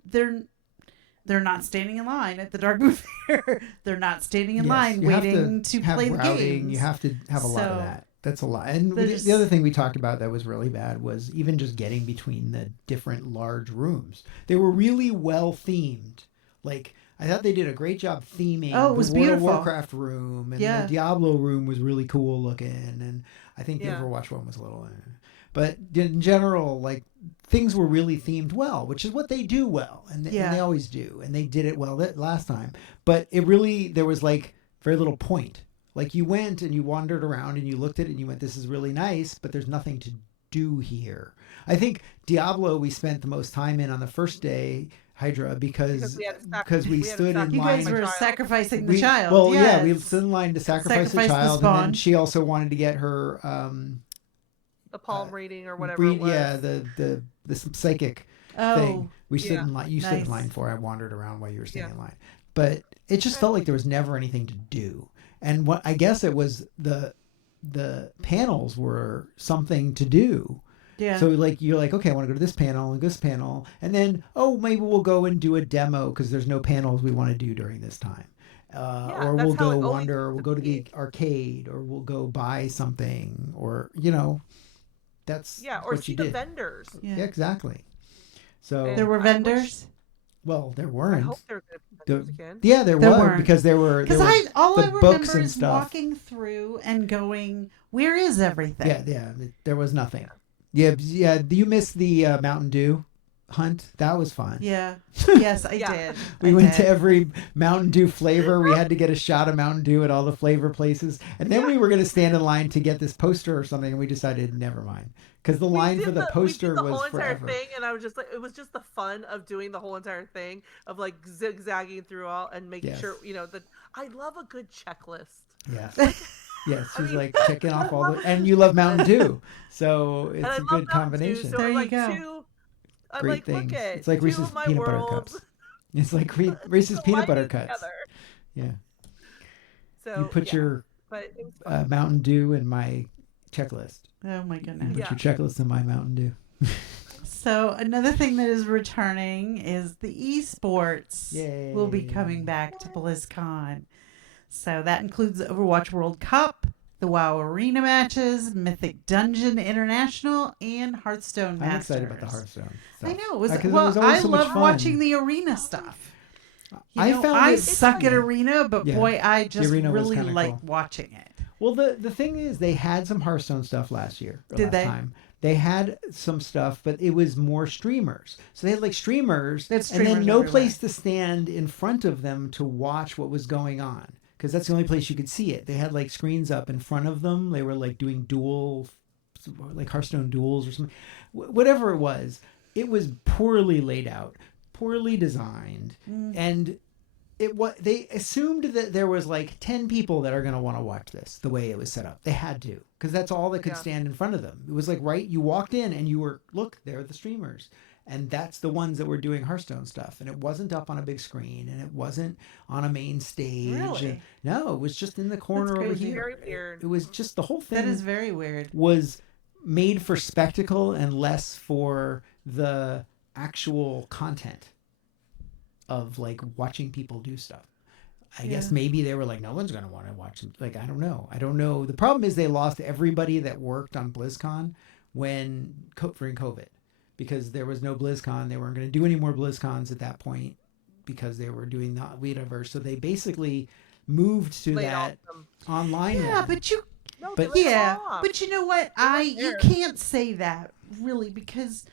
they're not standing in line at the Dark Booth Fair. They're not standing in Yes, line you have waiting to have play the routing, games. You have to have a lot of So, that. That's a lot. And there's- the other thing we talked about that was really bad was even just getting between the different large rooms. They were really well themed. Like, I thought they did a great job theming Oh, it was the World of beautiful. Warcraft room, and Yeah. the Diablo room was really cool looking, and I think the Yeah. Overwatch one was a little. But in general, like, things were really themed well, which is what they do well, and they always do, and they did it well last time. But it really, there was like very little point. Like, you went and you wandered around and you looked at it and you went, "This is really nice," but there's nothing to do here. I think Diablo we spent the most time in on the first day, Hydra, because we had to we had to stood in You line. guys were Child. sacrificing the We- child. Well, yeah, yes. we stood in line to sacrifice the Sacrifice the child, and spawn. then she also wanted to get her The palm reading or whatever it was. yeah, the psychic Oh, thing. We stood yeah. in line. You stood in Nice. line for. I wandered around while you were standing Yeah. in line, but it just felt like there was never anything to do. And what I guess it was the panels were something to do. yeah. So like you're like, okay, I want to go to this panel and this panel, and then maybe we'll go and do a demo because there's no panels we want to do during this time. Or that's we'll how it go always wander, or used we'll to go to the be. arcade, or we'll go buy something, or that's Or what see you the did. vendors. yeah. Yeah, exactly. So And There were I wish- vendors. well, there I weren't. hope they're going to be vendors again. Yeah, there There were weren't. because there were Because all the I books remember and is stuff. walking through and going, "Where is everything?" Yeah, there was nothing. Yeah. You missed the Mountain Dew hunt. That was fun. Yeah. Yes, I Yeah. did. We I went did. to every Mountain Dew flavor. We had to get a shot of Mountain Dew at all the flavor places. And then we were going to stand in line to get this poster or something, and we decided, never mind. Because the line for the poster we did the was whole entire forever. thing, and I was just like, it was just the fun of doing the whole entire thing of like zigzagging through all and making Yes. sure that I love a good checklist. Yes. Yes, she's mean, like checking off all the... And you love Mountain Dew. So it's And I a love good Mountain Dew, combination. so There I'm you like go. I'm Great like, things. look at It's like two Reese's of my peanut butter worlds cups. It's like Reese's peanut butter colliding cups. together. Yeah. So You put yeah, your but it was fun. Mountain Dew in my checklist. Oh my You goodness. put Yeah. your checklist in my Mountain Dew. So another thing that is returning is the eSports Yay. will be coming back to BlizzCon. So that includes the Overwatch World Cup, the WoW Arena matches, Mythic Dungeon International, and Hearthstone I'm Masters. excited about the Hearthstone stuff. I know. It was, 'Cause it well, was always I so much love fun. watching the arena stuff. You I know, found I it- suck at yeah. arena, but Yeah. boy, I just arena was really kinda like cool. watching it. Well, the thing is, they had some Hearthstone stuff last year. Or Did last they? Time. They had some stuff, but it was more streamers. So they had like streamers, They had and streamers then no everywhere. place to stand in front of them to watch what was going on, because that's the only place you could see it. They had like screens up in front of them. They were like doing like Hearthstone duels or something. Whatever it was poorly laid out, poorly designed, and they assumed that there was like 10 people that are going to want to watch this the way it was set up. They had to, because that's all that could Yeah. stand in front of them. It was like, right, you walked in and you were, look, there are the streamers. And that's the ones that were doing Hearthstone stuff. And it wasn't up on a big screen, and it wasn't on a main stage. Really? And, no, it was just in the corner over crazy. here. Very weird. It was just the whole thing That is very weird. was made for spectacle and less for the actual content of like watching people do stuff. I guess maybe they were like, no one's going to want to watch them. Like, I don't know. The problem is they lost everybody that worked on BlizzCon during COVID, because there was no BlizzCon. They weren't going to do any more BlizzCons at that point because they were doing the Weediverse. So they basically moved to Laid that off them. online. Yeah, one. but you No, But- they laid yeah, them off. but you know what? You there. can't say that really, because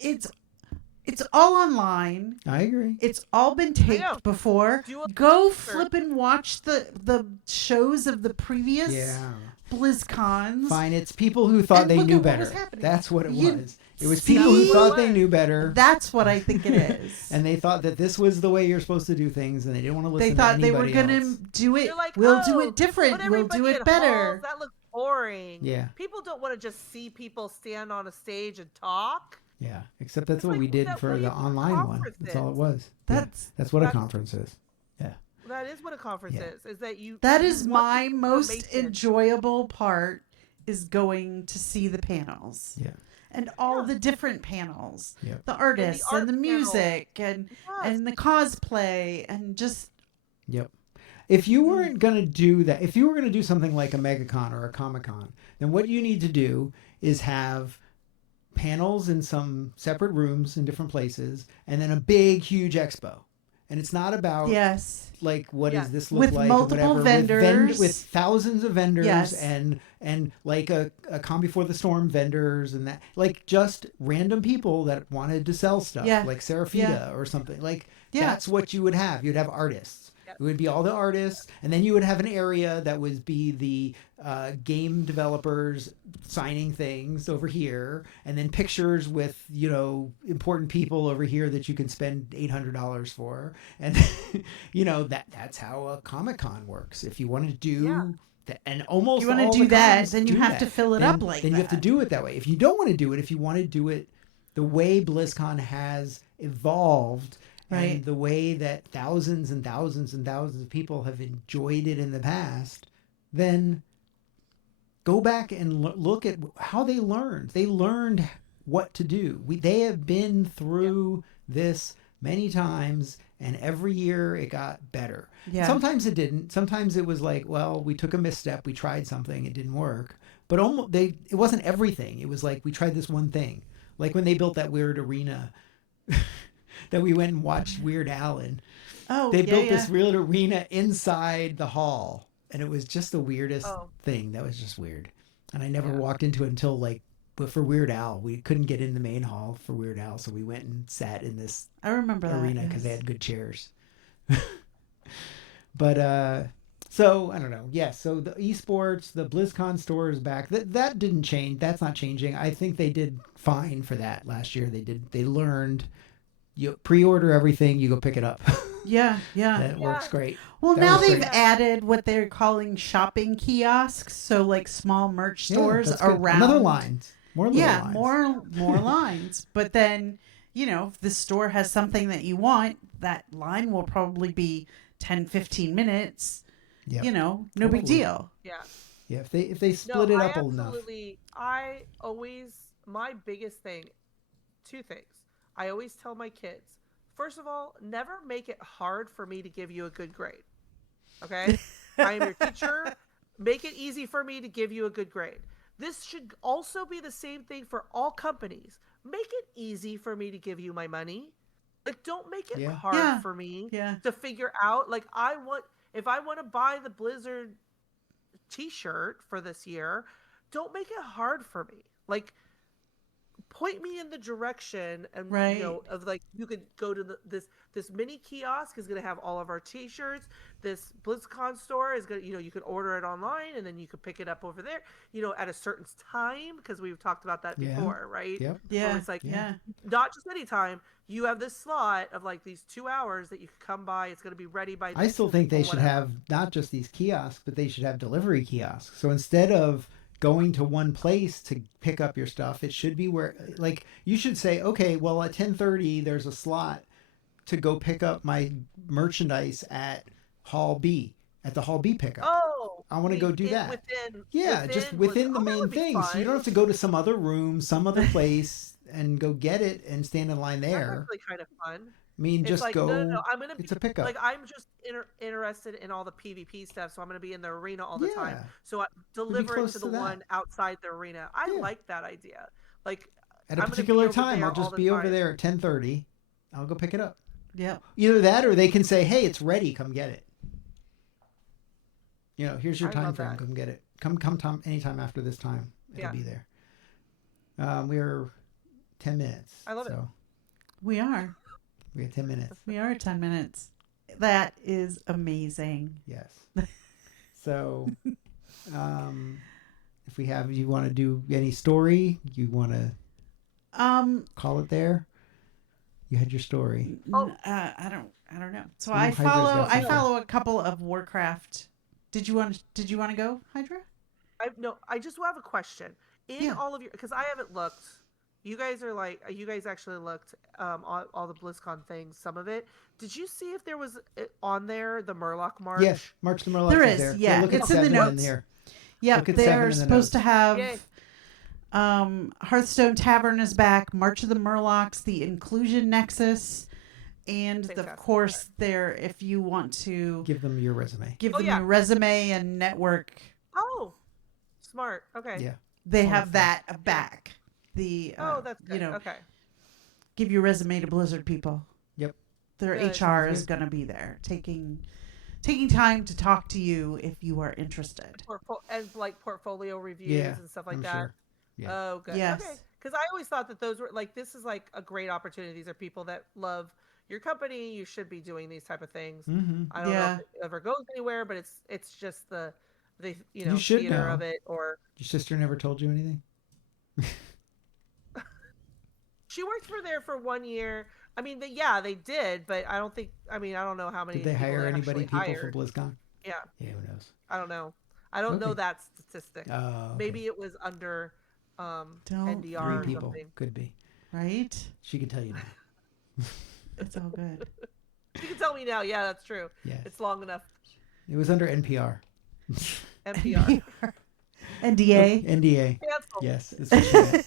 it's all online. I agree. It's all been know. taped before. Do a Go concert. flip and watch the shows of the previous Yeah. BlizzCons. Fine, it's people who thought And they look knew at what better. was happening. That's what it You was. It was people who see? thought they knew better, That's what I think it is. and they thought that this was the way you're supposed to do things, and they didn't want to listen They thought to they were anybody going else. to do it. You're like, we'll do oh, it different. put We'll do everybody it in better. halls. That looks boring. Yeah. People don't want to just see people stand on a stage and talk. Yeah, except that's It's what like, we did that- for what do the you think a online one. conference That's all it is? was. That's- That's what a that's- conference is. Yeah. That is what a conference Yeah. is that you. That you is want my the most information. enjoyable part, is going to see the panels. Yeah. And all the different panels. Yep. The artists and art the panel. music and Yes. the cosplay and just Yep. If you weren't going to do that, if you were going to do something like a MegaCon or a Comic-Con, then what you need to do is have panels in some separate rooms in different places, and then a big, huge expo. And it's not about yes. like what Yeah. does this look With like multiple or whatever. vendors. With thousands of vendors Yes. and like a Calm Before the Storm vendors and that, like just random people that wanted to sell stuff, Yeah. like Serafita Yeah. or something. Like Yeah. that's what you would have. You'd have artists. Yep. It would be all the artists, and then you would have an area that would be the game developers signing things over here, and then pictures with important people over here that you can spend $800 for, and that's how a Comic-Con works. If you want to do that, and almost You want to all do the that, cons then you do have that. to fill it Then- up like then you have to that. do it that way. If you don't want to do it, if you want to do it the way BlizzCon has evolved. Right. And the way that thousands and thousands and thousands of people have enjoyed it in the past, then go back and look at how they learned. They learned what to do. They have been through this many times, and every year it got better. Yeah. Sometimes it didn't. Sometimes it was like, well, we took a misstep. We tried something. It didn't work. But it wasn't everything. It was like we tried this one thing. Like when they built that weird arena that we went and watched Weird Al in. Oh, They yeah, built yeah. this weird arena inside the hall, and it was just the weirdest Oh. thing. That was just weird. And I never Yeah. walked into it until but for Weird Al, we couldn't get in the main hall for Weird Al, so we went and sat in this I remember that. arena because they yes. had good chairs. But so I don't know. Yes, so the eSports, the BlizzCon store is back. That didn't change. That's not changing. I think they did fine for that last year. They learned. You pre-order everything, you go pick it up. Yeah, yeah. That works great. Well, That now was they've great. added what they're calling shopping kiosks, so like small merch stores that's good. around. Another lines. More little Yeah, lines. more lines. But then, if the store has something that you want, that line will probably be 10, 15 minutes. Yep. No big Totally. deal. Yeah. Yeah, if they split it up enough. My biggest thing, two things. I always tell my kids, first of all, never make it hard for me to give you a good grade. Okay? I am your teacher. Make it easy for me to give you a good grade. This should also be the same thing for all companies. Make it easy for me to give you my money. Like, don't make it hard Yeah. for me Yeah. to figure out. Like, if I want to buy the Blizzard t-shirt for this year, don't make it hard for me. Like, point me in the direction, and Right. of like, you could go to this mini kiosk is going to have all of our t-shirts. This BlizzCon store is going to, you can order it online, and then you could pick it up over there, at a certain time, because we've talked about that Yeah. before, right? Yep. Yeah. Where it's like, Yeah. not just any time. You have this slot of like these 2 hours that you can come by. It's going to be ready by. I still think they should whatever. have not just these kiosks, but they should have delivery kiosks. So instead of going to one place to pick up your stuff, it should be where, like, you should say, okay, well, at 10:30 there's a slot to go pick up my merchandise at Hall B, at the Hall B pickup. Oh, I want to go do that. Just within the main thing. So you don't have to go to some other room, some other place, and go get it and stand in line That's there. actually kind of fun. I mean, It's just like, go. no. I'm gonna It's a pickup. Like, I'm just interested in all the PvP stuff, so I'm gonna be in the arena all the time. Yeah. So I deliver it close to to the that. one outside the arena. I Yeah. like that idea. Like, At I'm a gonna be particular over time, there I'll just all the be over time. there at 10:30. I'll go pick it up. Yeah. Either that, or they can say, "Hey, it's ready. Come get it." Here's your I time love frame. that. Come get it. Come Tom, anytime after this time. It'll Yeah. be there. We are 10 minutes. I love it. So We are. we have 10 minutes. We are at 10 minutes. That is amazing. Yes. So, if you want to do any story, you want to call it there. You had your story. I don't know. So Ooh, I Hydra's got follow something. a couple of Warcraft. Did you want to go, Hydra? I just have a question. In all of your, because I haven't looked. You guys actually looked all the BlizzCon things, some of it. Did you see if there was on there the Murloc March? Yes, March the Murlocs There is is, there. yeah. Look at It's in the 7 notes. here. Yeah, Look at 7 they're in the supposed to notes. have Yay. Hearthstone Tavern is back, March of the Murlocs, the Inclusion Nexus, and of Fantastic. course there, if you want to Give them your resume. give them your resume and network, Oh, smart. Okay. Yeah. they All have that that back. The That's good. Okay. give your resume to Blizzard people. Yep. Their Good. HR is going to be there taking time to talk to you if you are interested. And like portfolio reviews Yeah, and stuff like I'm that. sure. Yeah. Oh, good. Yes. Okay. Because I always thought that those were like, this is like a great opportunity. These are people that love your company. You should be doing these type of things. Mm-hmm. I don't know if it ever goes anywhere, but it's just the You should theater know. of it. Or Your sister never told you anything? she worked there for 1 year. I mean, they did, but I don't think. I mean, I don't know how many. Did they people hire anybody actually for hired. BlizzCon? Yeah. Yeah, who knows? I don't know. I don't know Okay. that statistic. Oh, okay. Maybe it was under Don't NDR 3 or people. something. Could be. Right? She could tell you now. It's all good. You can tell me now. Yeah, that's true. Yes. It's long enough. It was under NPR. NPR. NDA. NDA. Cancel. Yes. That's what she meant.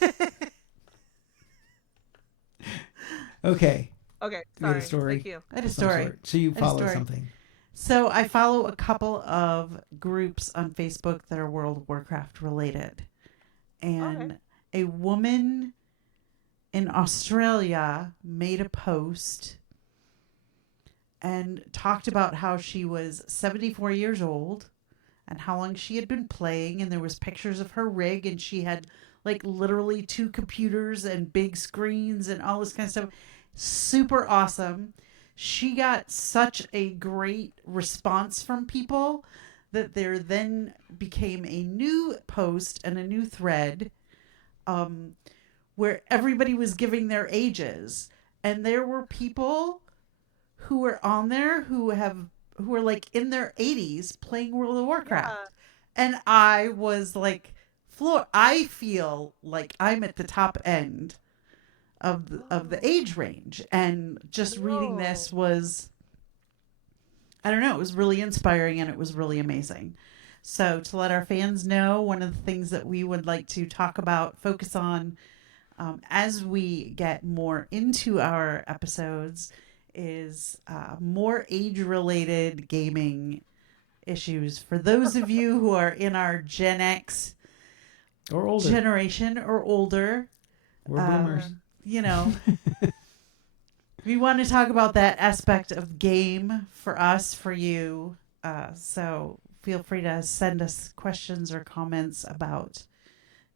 Okay. Okay. We had a Sorry. story. Thank you. I had a Some story. sort. So you I had a follow story. something. So I follow a couple of groups on Facebook that are World of Warcraft related. And a woman in Australia made a post and talked about how she was 74 years old and how long she had been playing, and there was pictures of her rig, and she had like literally 2 computers and big screens and all this kind of stuff. Super awesome. She got such a great response from people that there then became a new post and a new thread where everybody was giving their ages, and there were people who were on there who were like in their 80s playing World of Warcraft. Yeah. And I was like, I feel like I'm at the top end of the age range, and just reading this was, I don't know, it was really inspiring and it was really amazing. So to let our fans know, one of the things that we would like to talk about, focus on as we get more into our episodes, is more age-related gaming issues. For those of you who are in our Gen X Or older. generation or older, We're boomers. you know, we want to talk about that aspect of game for us, for you. So feel free to send us questions or comments about,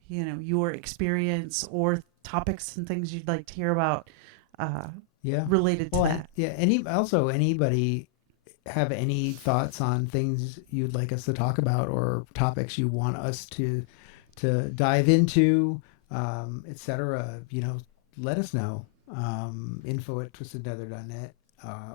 your experience or topics and things you'd like to hear about related to that. Anybody have any thoughts on things you'd like us to talk about or topics you want us to dive into, etc. Let us know. info@twistednether.net,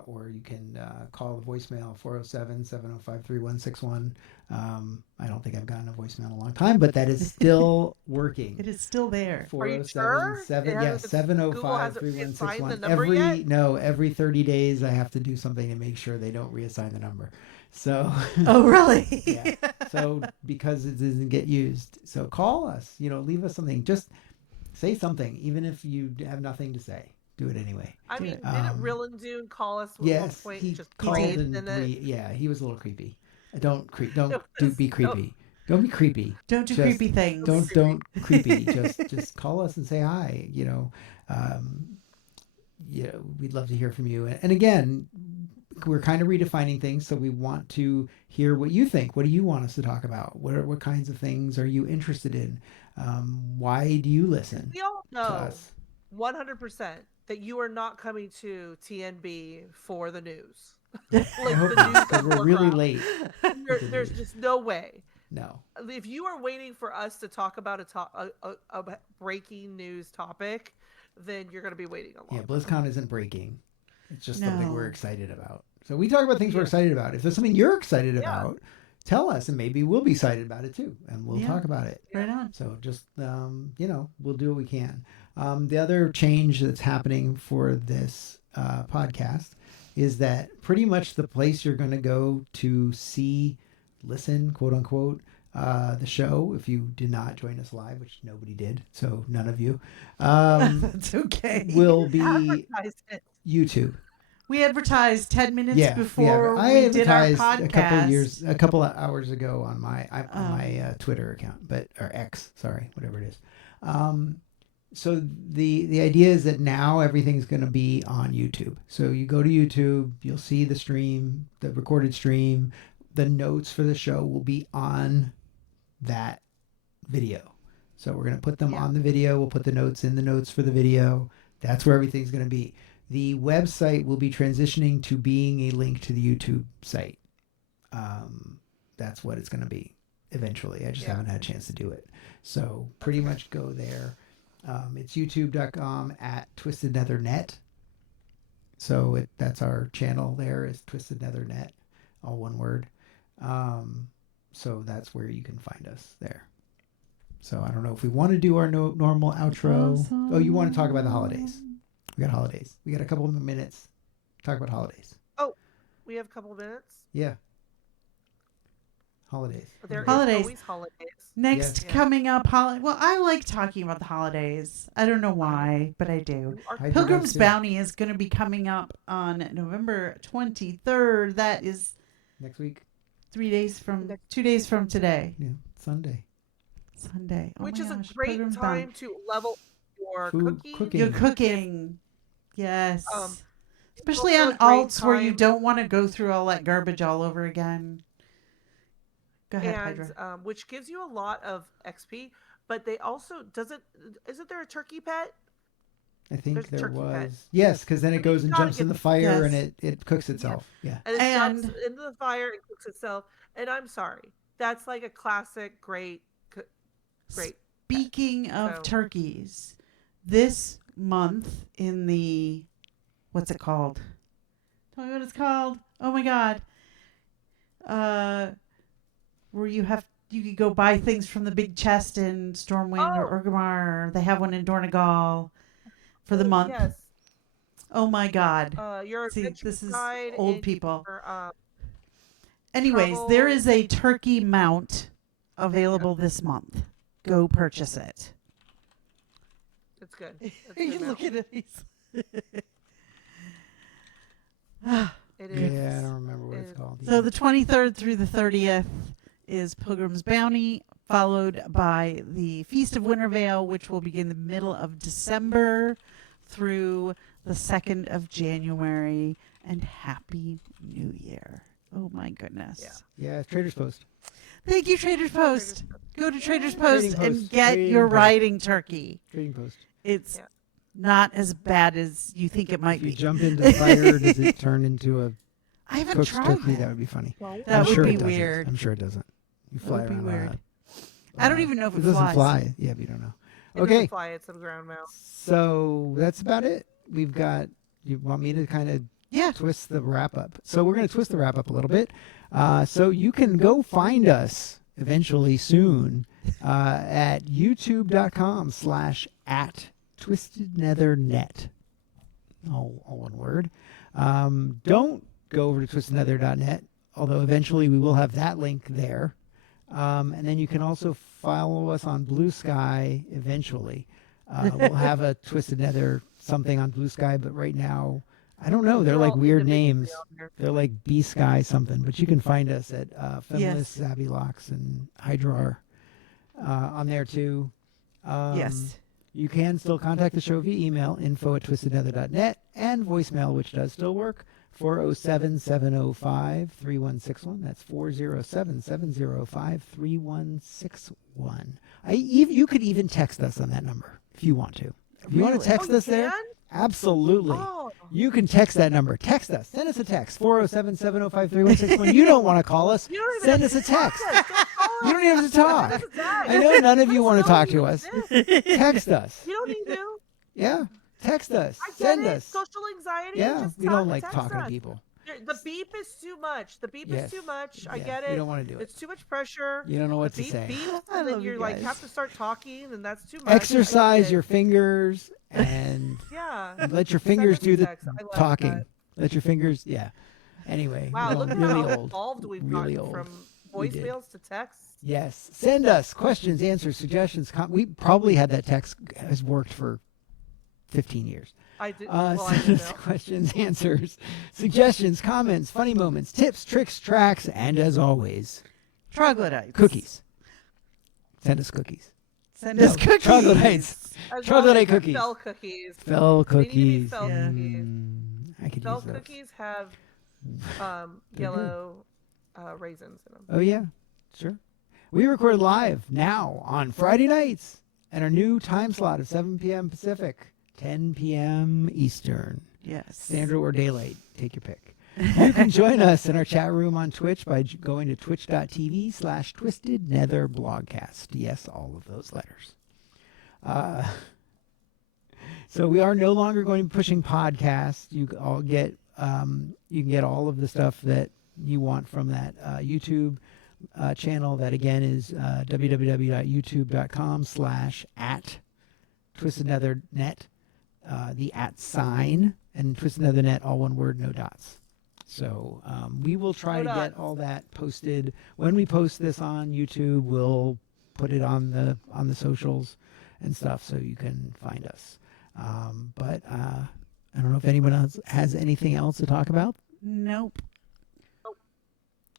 or you can call the voicemail 407-705-3161. I don't think I've gotten a voicemail in a long time, but that is still working. It is still there. 705-3161. Every 30 days I have to do something to make sure they don't reassign the number. So Oh, really? yeah. So because it doesn't get used. So call us, leave us something. Just say something, even if you have nothing to say. Do it anyway. I mean, didn't Rillandune call us at Yes, one point? he Just called breathed and in it? he was a little creepy. Don't be creepy. Don't be creepy. Don't do Just creepy things. Don't creepy. Just call us and say hi. We'd love to hear from you. And again, we're kind of redefining things, so we want to hear what you think. What do you want us to talk about? What kinds of things are you interested in? Why do you listen? We all to know us? 100% that you are not coming to TNB for the news. I hope not, 'cause we're really late. There's just no way. No. If you are waiting for us to talk about a breaking news topic, then you're going to be waiting a long Yeah, time. BlizzCon isn't breaking. It's just something No. we're excited about. So we talk about things we're excited about. If there's something you're excited about, tell us, and maybe we'll be excited about it too, and we'll talk about it. Right on. So just, we'll do what we can. The other change that's happening for this podcast is that pretty much the place you're going to go to listen, quote unquote, the show, if you did not join us live, which nobody did, so none of you, That's okay. will be Advertised it. YouTube. We advertised 10 minutes before I we did our advertised podcast. a couple of hours ago on my Twitter account, or X, sorry, whatever it is. So the idea is that now everything's going to be on YouTube. So you go to YouTube, you'll see the stream, the recorded stream. The notes for the show will be on that video. So we're going to put them on the video. We'll put the notes in the notes for the video. That's where everything's going to be. The website will be transitioning to being a link to the YouTube site. That's what it's going to be eventually. I just haven't had a chance to do it. So pretty much go there. It's youtube.com/twistednethernet. So that's our channel there, is Twisted Nether Net, all one word. So that's where you can find us there. So I don't know if we want to do our normal outro. Awesome. Oh, you want to talk about the holidays? We got holidays. We got a couple of minutes. Talk about holidays. Oh, we have a couple minutes. Yeah. Holidays. But there is Holidays. always holidays. Next Yes. coming up, well, I like talking about the holidays. I don't know why, but I do. You are- I do Pilgrim's too. Bounty is going to be coming up on November 23rd. That is Next week. 2 days from today. Yeah. Sunday. Sunday. Oh Which my is gosh, a great Pilgrim's time Bounty. to level your Food cooking. Your cooking. Yes. Especially also on a great alts where you time- don't want to go through all that garbage all over again. Go ahead, and Hydra. which gives you a lot of XP, but they also isn't there a turkey pet? I think There's there turkey pet. was. Yes, because then it goes and gotta jumps in get- the fire and Yes. it cooks itself. Yeah. And it And- jumps into the fire and cooks itself. And I'm sorry, that's like a classic, great. Speaking of So- turkeys, this month in the what's it called? Tell me what it's called. Oh my god. Where you could go buy things from the big chest in Stormwind or Orgrimmar. They have one in Dornegal for the month. Yes. Oh my god. Your See, adventure this is guide old and people. your, Anyways, travel- there is a turkey mount available this month. Go purchase it. it's good. Are It's you good now. looking at these? It is. Yeah, I don't remember what it's is- called. So the 23rd through the 30th is Pilgrim's Bounty, followed by the Feast of Wintervale, which will begin the middle of December through the 2nd of January. And Happy New Year. Oh my goodness. Yeah. Yeah, it's Trader's Post. Thank you, Trader's Post. Go to Trader's Trading Post and Post. get Trading your Post. riding turkey. Trading Post. It's Yeah. not as bad as you think it might If you be. jump into the fire, does it turn into a I haven't cooked tried turkey? that. That would be funny. Well, That I'm would sure be it doesn't. weird. I'm sure it doesn't. You fly would be around weird. on a- I don't even know if it doesn't flies. fly. Yeah, but you don't know. it Okay. doesn't fly. It's a ground mount. So that's about it. We've got. You want me to kind of Yeah. twist the wrap up? So we're going to twist the wrap up a little bit. So you can go find us eventually soon at youtube.com/@twistednethernet. All one word. Don't go over to twistednether.net, although eventually we will have that link there. And then you can also follow us on Blue Sky eventually. We'll have a Twisted Nether something on Blue Sky, but right now, I don't know. They're like all weird individually names. on there. They're like B Sky something, but you can find us at Fimlys, Yes. Zabine, and Hydrar on there too. Yes. You can still contact the show via email, info@twistednether.net, and voicemail, which does still work, 407-705-3161. That's 407-705-3161. You could even text us on that number if you want to. If you want Really? to text Oh, you us there, can? absolutely. Oh, You can text that number. Text us. Send us a text. 407-705-3161. You don't want to call us. you don't even Send have us a to talk text. to us. Don't call You us. don't even have to talk. That's a tag. I know none of you want to That's talk not to even us. exist. Text us. You don't need to. Yeah. Text us. I get Send it. us. Social anxiety. Yeah. Just We don't like text talking to us. people. The beep is too much. The beep is too much. I Yeah, get it. you don't want to do it. It's too much pressure. You don't know what the to say. beep beeps, I and then love you you like guys. have to start talking, and that's too much. Exercise your fingers and Yeah. let your fingers do the Text. I like talking. that. Let your fingers, yeah. Anyway, Wow, we're look at really how old. evolved we've Really gotten old. from We did. voicemails to texts. Yes. Send us questions, answers, suggestions. We probably had that text has worked for 15 years. I did. Well, I Send didn't us know. questions, answers, suggestions, comments, funny moments, tips, tricks, tracks, and as always, Troglodytes. cookies. Send us cookies. Send us cookies. Troglodytes. As Troglodyte long as they're cookies. Fell cookies. Fell They need to be cookies. fell cookies. I could Fell use those. cookies have They're good. yellow raisins in them. Oh, yeah. Sure. We record live now on Friday nights at our new time slot of 7 p.m. Pacific, 10 p.m. Eastern. Yes. Standard or daylight. Take your pick. You can join us in our chat room on Twitch by going to twitch.tv/twistednetherblogcast. Yes, all of those letters. So we are no longer going to be pushing podcasts. You all get you can get all of the stuff that you want from that YouTube channel. That again is www.youtube.com/@twistednethernet. The @ and twistednethernet, all one word, no dots. So we will try to get all that posted. When we post this on YouTube, we'll put it on the socials and stuff so you can find us. But I don't know if anyone else has anything else to talk about. Nope.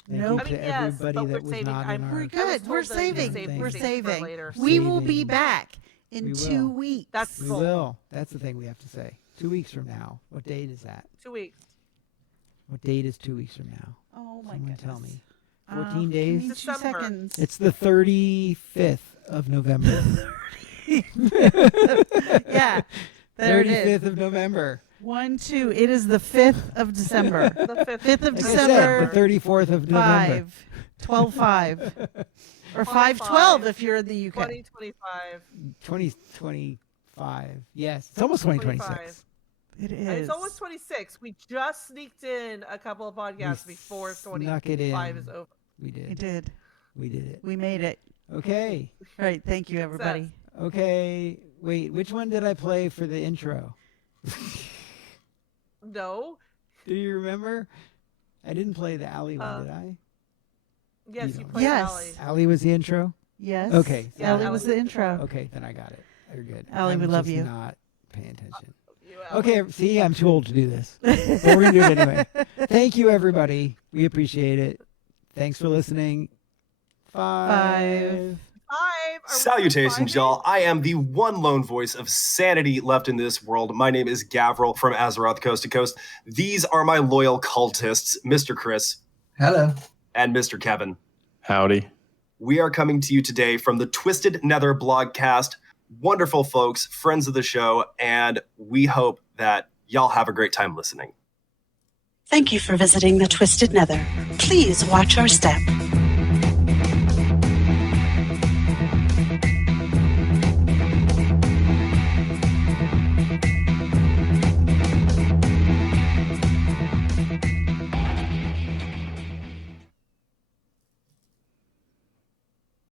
Thank Nope. you I mean, to yes, everybody but that we're was saving. not in our... We're I was good. told We're that saving. save We're things for saving. later. We will be Saving. back in We 2 will. weeks. That's We cool. will. That's the thing we have to say. 2 weeks from now. What date is that? 2 weeks. What date is 2 weeks from now? Oh my Someone goodness. tell me. Uh, 14 give days? me 2 December. seconds. It's the 35th of November. Yeah. There it 35th is. of November. 1, 2. It is the 5th of December. The 5th of Like December. I said, the 34th of November. 5/12/5 or 5/12 5/5. if you're in the UK. 2025. 2025. Yes. It's almost 2026. 25. It And is. it's almost 26. We just sneaked in a couple of podcasts before snuck it 25 in. is over. We We did. did. We did it. We made it. Okay. All right. Thank you, everybody. Okay. Wait, which one did I play for the intro? No. Do you remember? I didn't play the Alley one, did I? Yes, You you don't. played Yes. Allie. Alley was the intro? Yes. Okay. Yeah, Ellie Allie was the intro. Okay, then I got it. You're good. Allie, we I'm love just you. not paying attention. You, Allie. Okay, see, I'm too old to do this. But we're going to do it anyway. Thank you, everybody. We appreciate it. Thanks for listening. 5. 5. Are we Salutations, still y'all. I am the one lone voice of sanity left in this world. My name is Gavril from Azeroth Coast to Coast. These are my loyal cultists, Mr. Chris. Hello. And Mr. Kevin. Howdy. We are coming to you today from the Twisted Nether blogcast. Wonderful folks, friends of the show, and we hope that y'all have a great time listening. Thank you for visiting the Twisted Nether. Please watch our step.